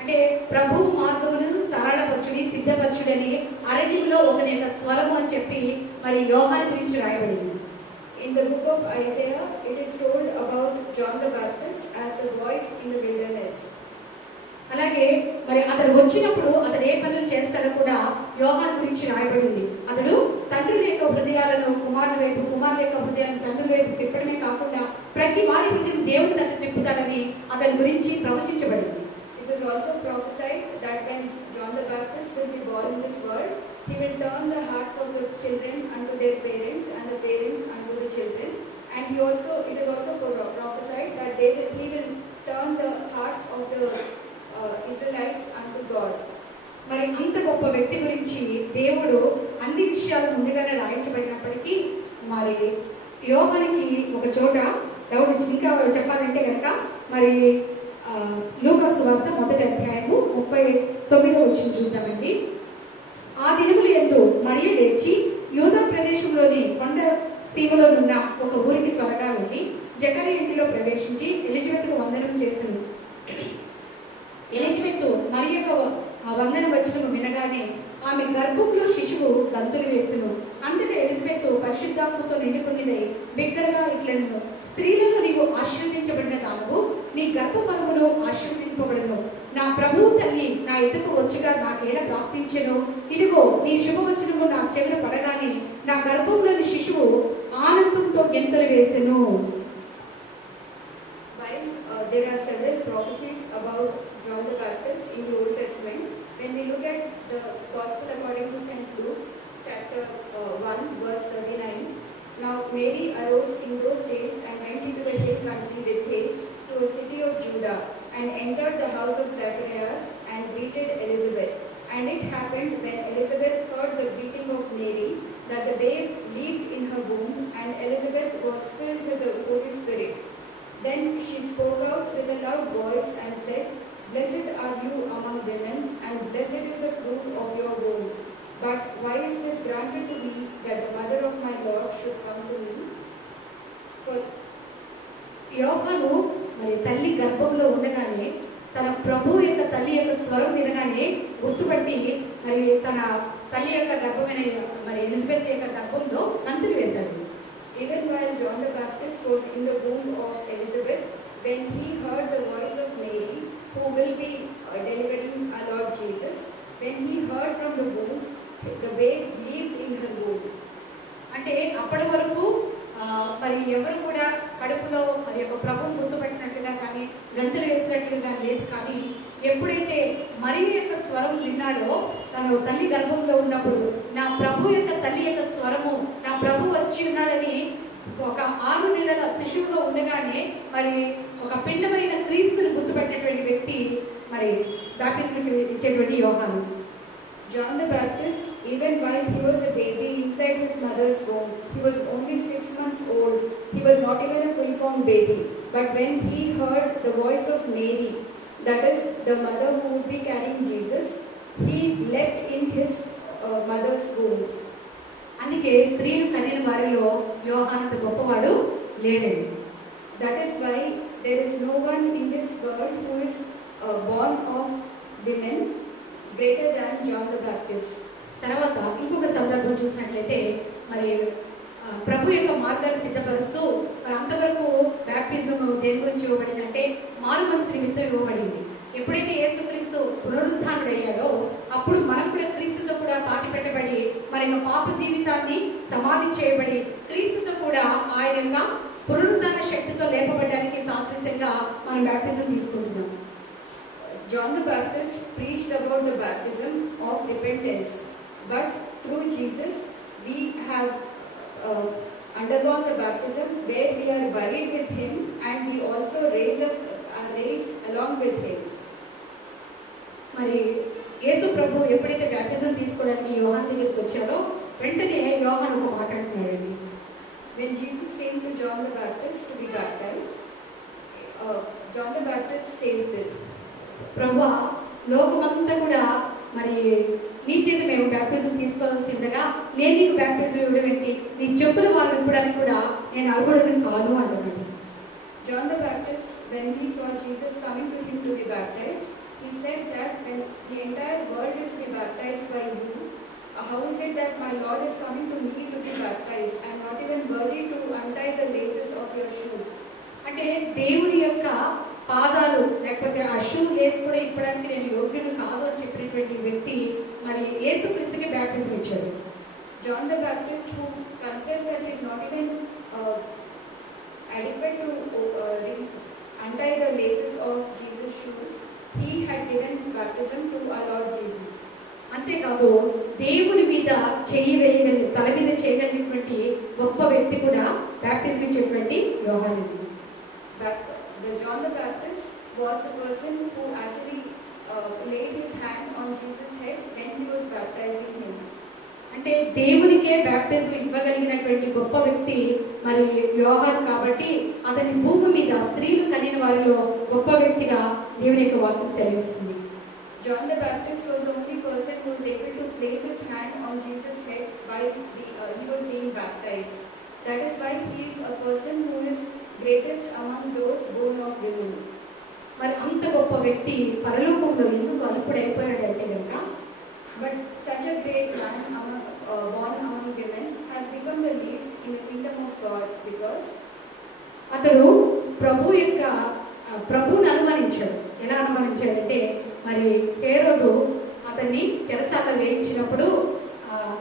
అంటే ప్రభు మార్గమును సరళపరచుడి సిద్ధపరచుడని అరణ్యములో ఒకరి యొక్క స్వరము అని చెప్పి మరి యోహాను గురించి రాయబడింది. In the book of Isaiah, it is told about John the Baptist as the voice in the wilderness. అలాగే మరి అతడు వచ్చినప్పుడు అతడు ఏ పనులు చేస్తాడో కూడా యోహాను గురించి రాయబడింది. అతడు తండ్రుల యొక్క హృదయాలను కుమారుల వైపు, కుమారుల యొక్క హృదయాలను తండ్రుల వైపు తిప్పడమే కాకుండా ప్రతి వారి హృదయం దేవుని తట్టు తిప్పుతాడని అతని గురించి ప్రవచించబడింది. It was also prophesied that when John the Baptist will be born in this world, he will turn the hearts of the children unto their parents and the parents unto the children. And it is also prophesied that he will turn the hearts of the Israelites unto God. మరి అంత గొప్ప వ్యక్తి గురించి దేవుడు అన్ని విషయాలు ముందుగానే రాయించబడినప్పటికీ మరి యోహానికి ఒక చోట డౌట్ ఇంకా చెప్పాలంటే కనుక మరి లూకా సువార్త 1వ అధ్యాయము 39వ వచనం చూద్దామండి. ఆ దినములు యందు మరియ లేచి యూదా ప్రదేశంలోని కొండ సీమలోనున్న ఒక ఊరికి త్వరగా వెళ్ళి జకరియా ఇంటిలో ప్రవేశించి ఎలిజబెత్కు వందనం చేసెను. ఎలిజబెత్ మరియకు ఆ వందన వచనము వినగానే ఆమె గర్భంలో శిశువు గంతులు వేసెను. అంతటా ఎలిజబెత్ పరిశుద్ధాత్మతో నిండుకున్నదై బిగ్గరగా ఇట్లనెను, స్త్రీలలో నీవు ఆశీర్వదించబడిన దానవు, నీ గర్భఫలమును ఆశీర్వదింపబడును. నా ప్రభువు తల్లి నా ఎదుకు వచ్చుగా నాకేలా ప్రాప్తించెను. ఇదిగో నీ శుభవచనము నా చెవిన పడగానే నా గర్భంలోని శిశువు ఆనందంతో గెంతులు వేసెను. While there are several prophecies about John the Baptist in the Old Testament, when we look at the Gospel according to St. Luke, chapter 1, verse 39, now Mary arose in those days and went into the hill country with haste to a city of Judah, and entered the house of Zacharias and greeted Elizabeth. And it happened when Elizabeth heard the greeting of Mary that the babe leaped in her womb, and Elizabeth was filled with the Holy Spirit. Then she spoke out with a loud voice and said, Blessed are you among women, and blessed is the fruit of your womb. But why is this granted to me, that the mother of my Lord should come to me? For యోహాను మరి తల్లి గర్భంలో ఉండగానే తన ప్రభు యొక్క తల్లి యొక్క స్వరం వినగానే గుర్తుపట్టి మరి తన తల్లి యొక్క గర్భమైన మరి ఎలిజబెత్ యొక్క గర్భంలో గంతులు వేశాడు. even while John the Baptist was in the womb of Elizabeth, when he heard the voice of Mary, who will be delivering our Lord Jesus, when he heard from the womb, the babe leaped in her womb. అంటే అప్పటి వరకు మరి ఎవరు కూడా కడుపులో మరి యొక్క ప్రభువు గుర్తుపెట్టినట్లుగా కానీ గంతులు వేసినట్లుగా లేదు. కానీ ఎప్పుడైతే మరి యొక్క స్వరం విన్నాడో తను తల్లి గర్భంలో ఉన్నప్పుడు నా ప్రభు యొక్క తల్లి యొక్క స్వరము నా ప్రభు వచ్చి ఉన్నాడని ఒక 6 నెలల శిశువుగా ఉండగానే మరి ఒక పిండమైన క్రీస్తుని గుర్తుపెట్టినటువంటి వ్యక్తి మరి బాప్టిజం ఇచ్చేటువంటి యోహాను. John the Baptist, even while he was a baby inside his mother's womb, he was only 6 months old. He was not even a full-formed baby. But when he heard the voice of Mary, that is the mother who would be carrying Jesus, he leapt in his mother's womb. అందుకే స్త్రీలు కనిన వారిలో యోహానంత గొప్పవాడు లేడండి. That is why there is no one in this world who is born of women greater than John the Baptist. తర్వాత ఇంకొక సందర్భం చూసినట్లయితే మరి ప్రభు యొక్క మార్గాన్ని సిద్ధపరుస్తూ మరి అంతవరకు బ్యాప్టిజం దేని గురించి ఇవ్వబడిందంటే మారు మనసు నిమిత్తం ఇవ్వబడింది. ఎప్పుడైతే యేసుక్రీస్తు పునరుద్ధానుడయ్యాడో అప్పుడు మనం కూడా క్రీస్తుతో కూడా పాతి పెట్టబడి మరి యొక్క పాప జీవితాన్ని సమాధి చేయబడి క్రీస్తుతో కూడా ఆయన పునరుద్ధాన శక్తితో లేపబడడానికి సాదృశ్యంగా మనం బ్యాప్టిజం తీసుకుంటున్నాం. John the Baptist preached about the baptism of repentance, but through Jesus we have undergone the baptism where we are buried with him and we also are raised along with him. మరి యేసు ప్రభు ఎప్పుడైతే బ్యాప్టిజం తీసుకోవడానికి యోహాను దగ్గరికి వచ్చారో వెంటనే యోహాను ఒక మాట అంటున్నాడండి. When Jesus came to John the Baptist to be baptized, John the Baptist says this, ప్రభువా లోకమంతా కూడా మరి నీ చేత మేము బ్యాప్టిజం తీసుకోవాల్సి ఉండగా నేను నీకు బ్యాప్టిజం ఇవ్వడం ఏంటి, నీ చెప్పుల వాళ్ళు ఇవ్వడానికి కూడా నేను అర్హుడని కాదు అంటున్నాడు. John the Baptist, when he saw Jesus coming to him to be baptized, he said that when the entire world is to be baptized by you, how is it that my Lord is coming to me to be baptized? I am not even worthy to untie the laces of your shoes. అంటే దేవుని యొక్క పాదాలు లేకపోతే ఆ షూ వేసుకుని ఇప్పడానికి నేను యోగ్యుడు కాదు అని చెప్పినటువంటి వ్యక్తి మరి యేసుక్రీస్తుకి బ్యాప్టిజం ఇచ్చాడు. John the Baptist, who confessed that he is not even adequate to untie the laces of Jesus' shoes, he had given baptism to our Lord Jesus. అంతేకాదు దేవుని మీద తల మీద చేయగలిగినటువంటి గొప్ప వ్యక్తి కూడా బ్యాప్టిజం ఇచ్చేటువంటి యోహాను. John the Baptist was the person who actually laid his hand on Jesus' head when he was baptizing him. అంటే దేవునికే బ్యాప్టిజం ఇవ్వగలిగినటువంటి గొప్ప వ్యక్తి మరి యోహాను కాబట్టి అతని భూమి మీద స్త్రీలు కలిగిన వారిలో గొప్ప వ్యక్తిగా దేవుని యొక్క వాక్యం సెలవిస్తుంది. John the Baptist was the only person who was able to place his hand on Jesus' head while he was being baptized. That is why he is a person who is greatest among those born of women. మరి అంత గొప్ప వ్యక్తి పరలోకంలో ఎందుకు అల్పుడైపోయాడంటే కనుక, But such a great man born among women has become the least in the kingdom of God because అతడు ప్రభువుని అనుమానించాడు. ఎలా అనుమానించాడంటే, మరి హేరోదు అతన్ని చెరసాలలో వేయించినప్పుడు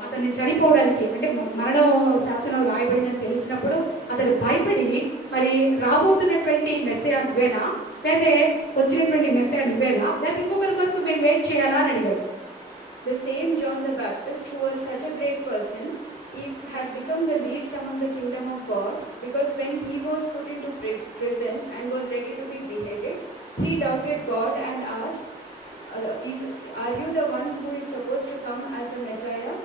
అతన్ని చనిపోవడానికి అంటే మరణం శాసనం రాయబడిందని తెలిసినప్పుడు అతడు భయపడి మరి రాబోతున్నటువంటి మెస్సయా నువ్వేనా, లేకపోతే వచ్చినటువంటి మెస్సయా నువ్వేనా, లేకపోతే ఇంకొకరి కొరకు మేము వెయిట్ చేయాలా అని అడిగాడు. the same John the Baptist, who was such a great person, has become the least among the kingdom of God because when he was put into prison and was ready to be beheaded, he doubted God and asked, are you the one who is supposed to come as the Messiah?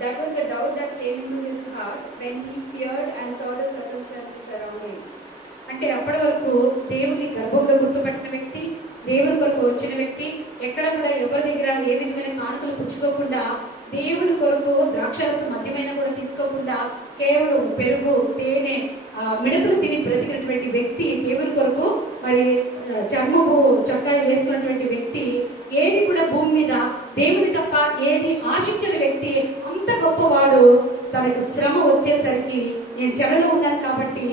That was the doubt that came into his heart when he feared and saw the circumstances around him. అంటే అప్పటి వరకు దేవుని గర్భంలో గుర్తుపట్టిన వ్యక్తి, దేవుని కొరకు వచ్చిన వ్యక్తి, ఎక్కడ కూడా ఎవరి దగ్గర ఏ విధమైన కానుకలు పుచ్చుకోకుండా, దేవుని కొరకు ద్రాక్షారసం మద్యమైన కూడా తీసుకోకుండా కేవలం పెరుగు తేనె మిడతలు తిని బ్రతికినటువంటి వ్యక్తి, దేవుని కొరకు మరి చర్మపు చొక్కాయ వేసుకున్నటువంటి వ్యక్తి, ఏది కూడా భూమి మీద దేవుని తప్ప ఏది ఆశించిన వ్యక్తి, అంత గొప్పవాడు తనకు శ్రమ వచ్చేసరికి నేను చెరలో ఉన్నాను కాబట్టి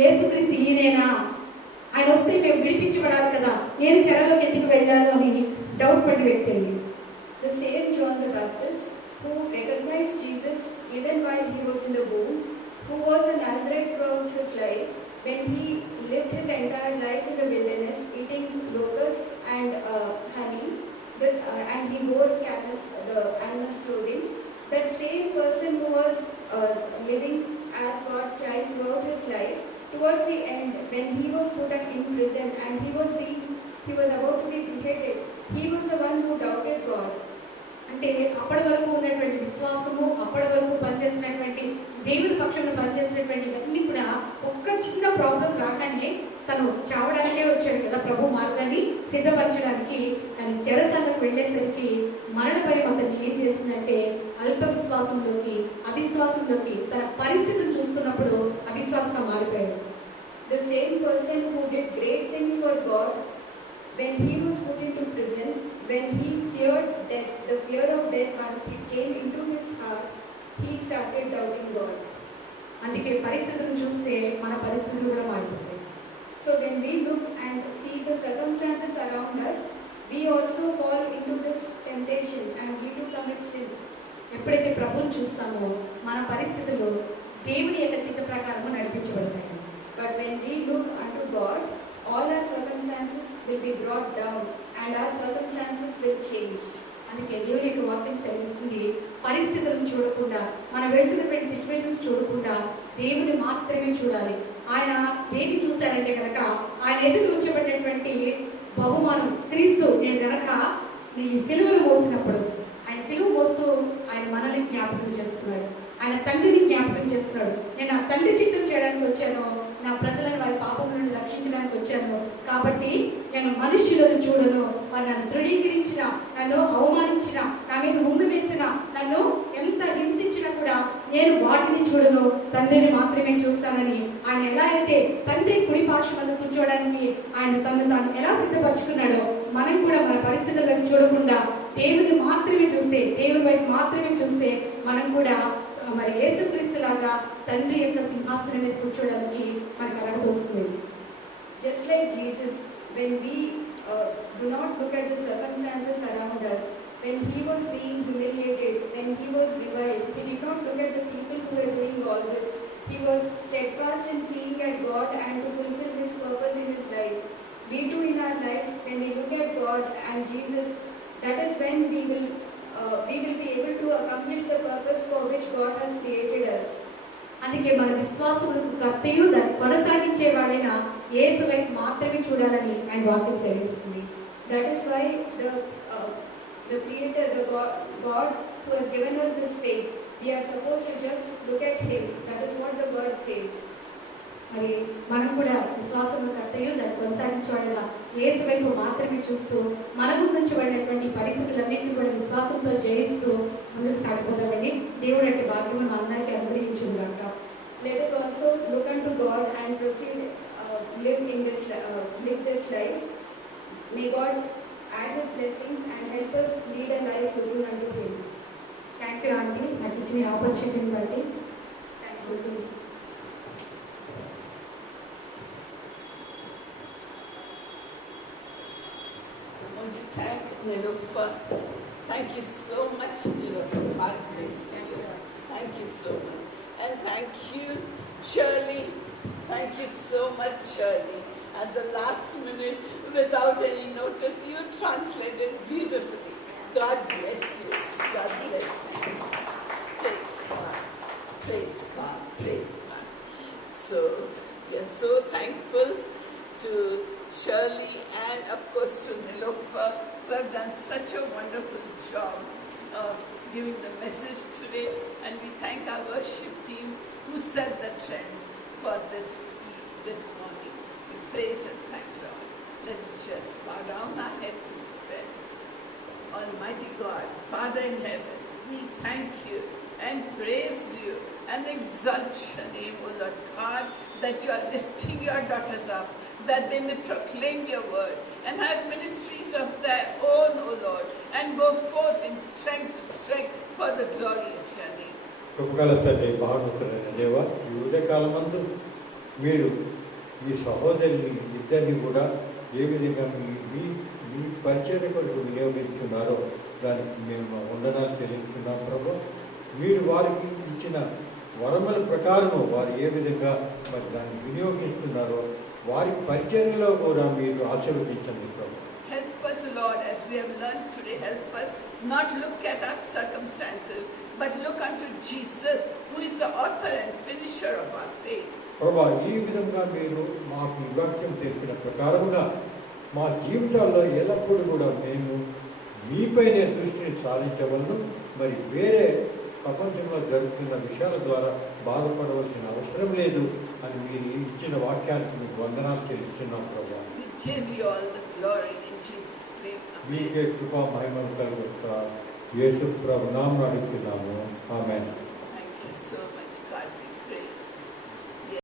యేసుక్రీస్తు ఈయనేనా, ఆయన వస్తే మేము విడిపించబడాలి కదా, నేను చెరలోకి ఎందుకు వెళ్ళాను అని డౌట్ పడిన వ్యక్తి అండి. The same John the Baptist who recognized Jesus even while he was in the womb, who was a Nazarite throughout his life, when he lived his entire life in the wilderness eating locusts and honey, and he wore camels, the animals' clothing. That same person who was living as God's child throughout his life, towards the end, when he was put in prison and he was about to be beheaded, he was the one who doubted God. అంటే అప్పటి వరకు ఉన్నటువంటి విశ్వాసము, అప్పటి వరకు పనిచేసినటువంటి దేవుని పక్షంలో పనిచేసినటువంటి ఇవన్నీ కూడా ఒక్క చిన్న ప్రాబ్లం రాగానే తను చావడానికే వచ్చాడు కదా ప్రభు మార్గాన్ని సిద్ధపరచడానికి. కానీ చెరసాలకు వెళ్ళేసరికి మరణ భయం అతన్ని ఏం చేసిందంటే అల్ప విశ్వాసంలోకి, అవిశ్వాసంలోకి, తన పరిస్థితిని చూసుకున్నప్పుడు అవిశ్వాసంగా మారిపోయాడు. The same person who did great things for God, when he was put into prison, when he feared death, the fear of death once it came into his heart, he started doubting God. అందుకే పరిస్థితులను చూస్తే మన పరిస్థితులు కూడా మారిపోతాయి. So when we look and see the circumstances around us, we also fall into this temptation and we do commit sin. ఎప్పుడైతే ప్రభువుని చూస్తామో మన పరిస్థితులు దేవుని యొక్క చిత్త ప్రకారము నడిపించబడతాయి. But when we look unto God, all our circumstances will be brought down and our circumstances will change. అందుకే దేవుని యొక్క వాక్యం సెలవిస్తుంది, పరిస్థితులను చూడకుండా, మనం వెళ్తున్నటువంటి సిచ్యువేషన్స్ చూడకుండా దేవుని మాత్రమే చూడాలి. ఆయన దేన్ని చూశారంటే కనుక ఆయన ఎదురు ఉంచబడినటువంటి బహుమానం క్రీస్తు. నేను కనుక ఈ సిలువను మోసినప్పుడు, ఆయన సిలువ మోస్తూ ఆయన మనల్ని జ్ఞాపకం చేసుకున్నాడు, ఆయన తండ్రిని జ్ఞాపకం చేసుకున్నాడు. నేను ఆ తండ్రి చిత్తం చేయడానికి వచ్చాను, నా ప్రజలను వారి పాపం నుండి రక్షించడానికి వచ్చాను. కాబట్టి నేను మనుష్యులను చూడను, వారు నన్ను తృణీకరించిన, నన్ను అవమానించిన, నా మీద ఉమ్మి వేసిన, నన్ను ఎంత హింసించినా కూడా నేను వాటిని చూడను, తండ్రిని మాత్రమే చూస్తానని ఆయన ఎలా అయితే తండ్రి కుడి పార్శ్వమందు కూర్చోవడానికి ఆయన తను తాను ఎలా సిద్ధపరచుకున్నాడో, మనం కూడా మన పరిస్థితుల వైపు చూడకుండా దేవుని మాత్రమే చూస్తే, దేవుని వైపు మాత్రమే చూస్తే మనం కూడా మరి యేసుక్రీస్తు లాగా తండ్రి యొక్క సింహాసనం మీద కూర్చోవడానికి మనకు అర్హత వస్తుంది. Just like Jesus, when we do not look at the circumstances around us, when he was being humiliated, when he was reviled, he did not look at the people who were doing all this. He was steadfast in seeing at God and to fulfill his purpose in his life. We too in our lives, when we look at God and Jesus, that is when we will be able to accomplish the purpose for which God has created us. అందుకే మన విశ్వాసములకు కర్తయు దాన్ని కొనసాగించేవాడైన యేసు వైపు మాత్రమే చూడాలని ఆయన వాక్యం సెలవిస్తుంది. That is why the Creator, the God who has given us this faith, we are supposed to just look at Him. That is what the word says. మరి మనం కూడా విశ్వాసంలో కర్తయ్యో దాన్ని కొనసాగించబడగా యేసు వైపు మాత్రమే చూస్తూ మన ముందుంచబడినటువంటి పరిస్థితులన్నింటినీ కూడా విశ్వాసంతో జయిస్తూ ముందుకు సాగిపోదామండి. దేవుడు అంటే భాగ్యం మన అందరికీ అనుగ్రహించుగాక. Let us also look unto God and proceed, live this life. May God add His blessings and help us lead a life looking unto Him. Thank you aunty, నాకు ఇచ్చిన ఆపర్చునిటీని బట్టి. Thank you. I want to thank Nilofer. Thank you so much, Nilofer. God bless you. Thank you so much. And thank you, Shirley. Thank you so much, Shirley. At the last minute, without any notice, you translated beautifully. God bless you. God bless you. Praise God. Praise God. Praise God. So, we are so thankful to Shirley and of course to Nilofer, who have done such a wonderful job of giving the message today, and we thank our worship team who set the trend for this morning. We praise and thank God. Let's just bow down our heads in prayer. Almighty God, Father in heaven, we thank you and praise you and exalt your name, O Lord God, that you are lifting your daughters up, that they may proclaim your word and have ministries of their own, O Lord, and go forth in strength to strength for the glory of your name. కృపగల తండ్రి, మహానుభావుడైన దేవా, ఈ ఉదయకాలమందు మీరు ఈ సహోదరిని ఇద్దరిని కూడా ఏ విధంగా మీ మీ పరిచర్య కొరకు వినియోగించున్నారో దానికి మేము వందనాలు చెల్లించున్నాం ప్రభు. మీరు వారికి ఇచ్చిన వరముల ప్రకారము వారు ఏ విధంగా మరి దాన్ని వినియోగిస్తున్నారో వారి పరిచర్యలో కూడా మీరు ఆశీర్వదించండి ప్రభు. Help us, Lord, as we have learned today. Help us not look at our circumstances, but look unto Jesus, who is the author and finisher of our faith. ప్రభా, ఈ విధంగా మీరు మాకు ఈ వాక్యం తెలిపిన ప్రకారముగా మా జీవితాల్లో ఎల్లప్పుడూ కూడా మేము మీపైనే దృష్టిని సాధించవలను. మరి వేరే ప్రపంచంలో జరుగుతున్న విషయాల ద్వారా బాధపడవలసిన అవసరం లేదు అని మీరు ఇచ్చిన వాక్యానికి మీకు వందనాలు చెల్లిస్తున్నాం ప్రభా. We give you all the glory in Jesus' name. మీకే కృపా మహిమను కలుగుతా యేసు ప్రభు నామమున అడుగుతున్నాము. ఆమేన్. Thank you so much. God bless you.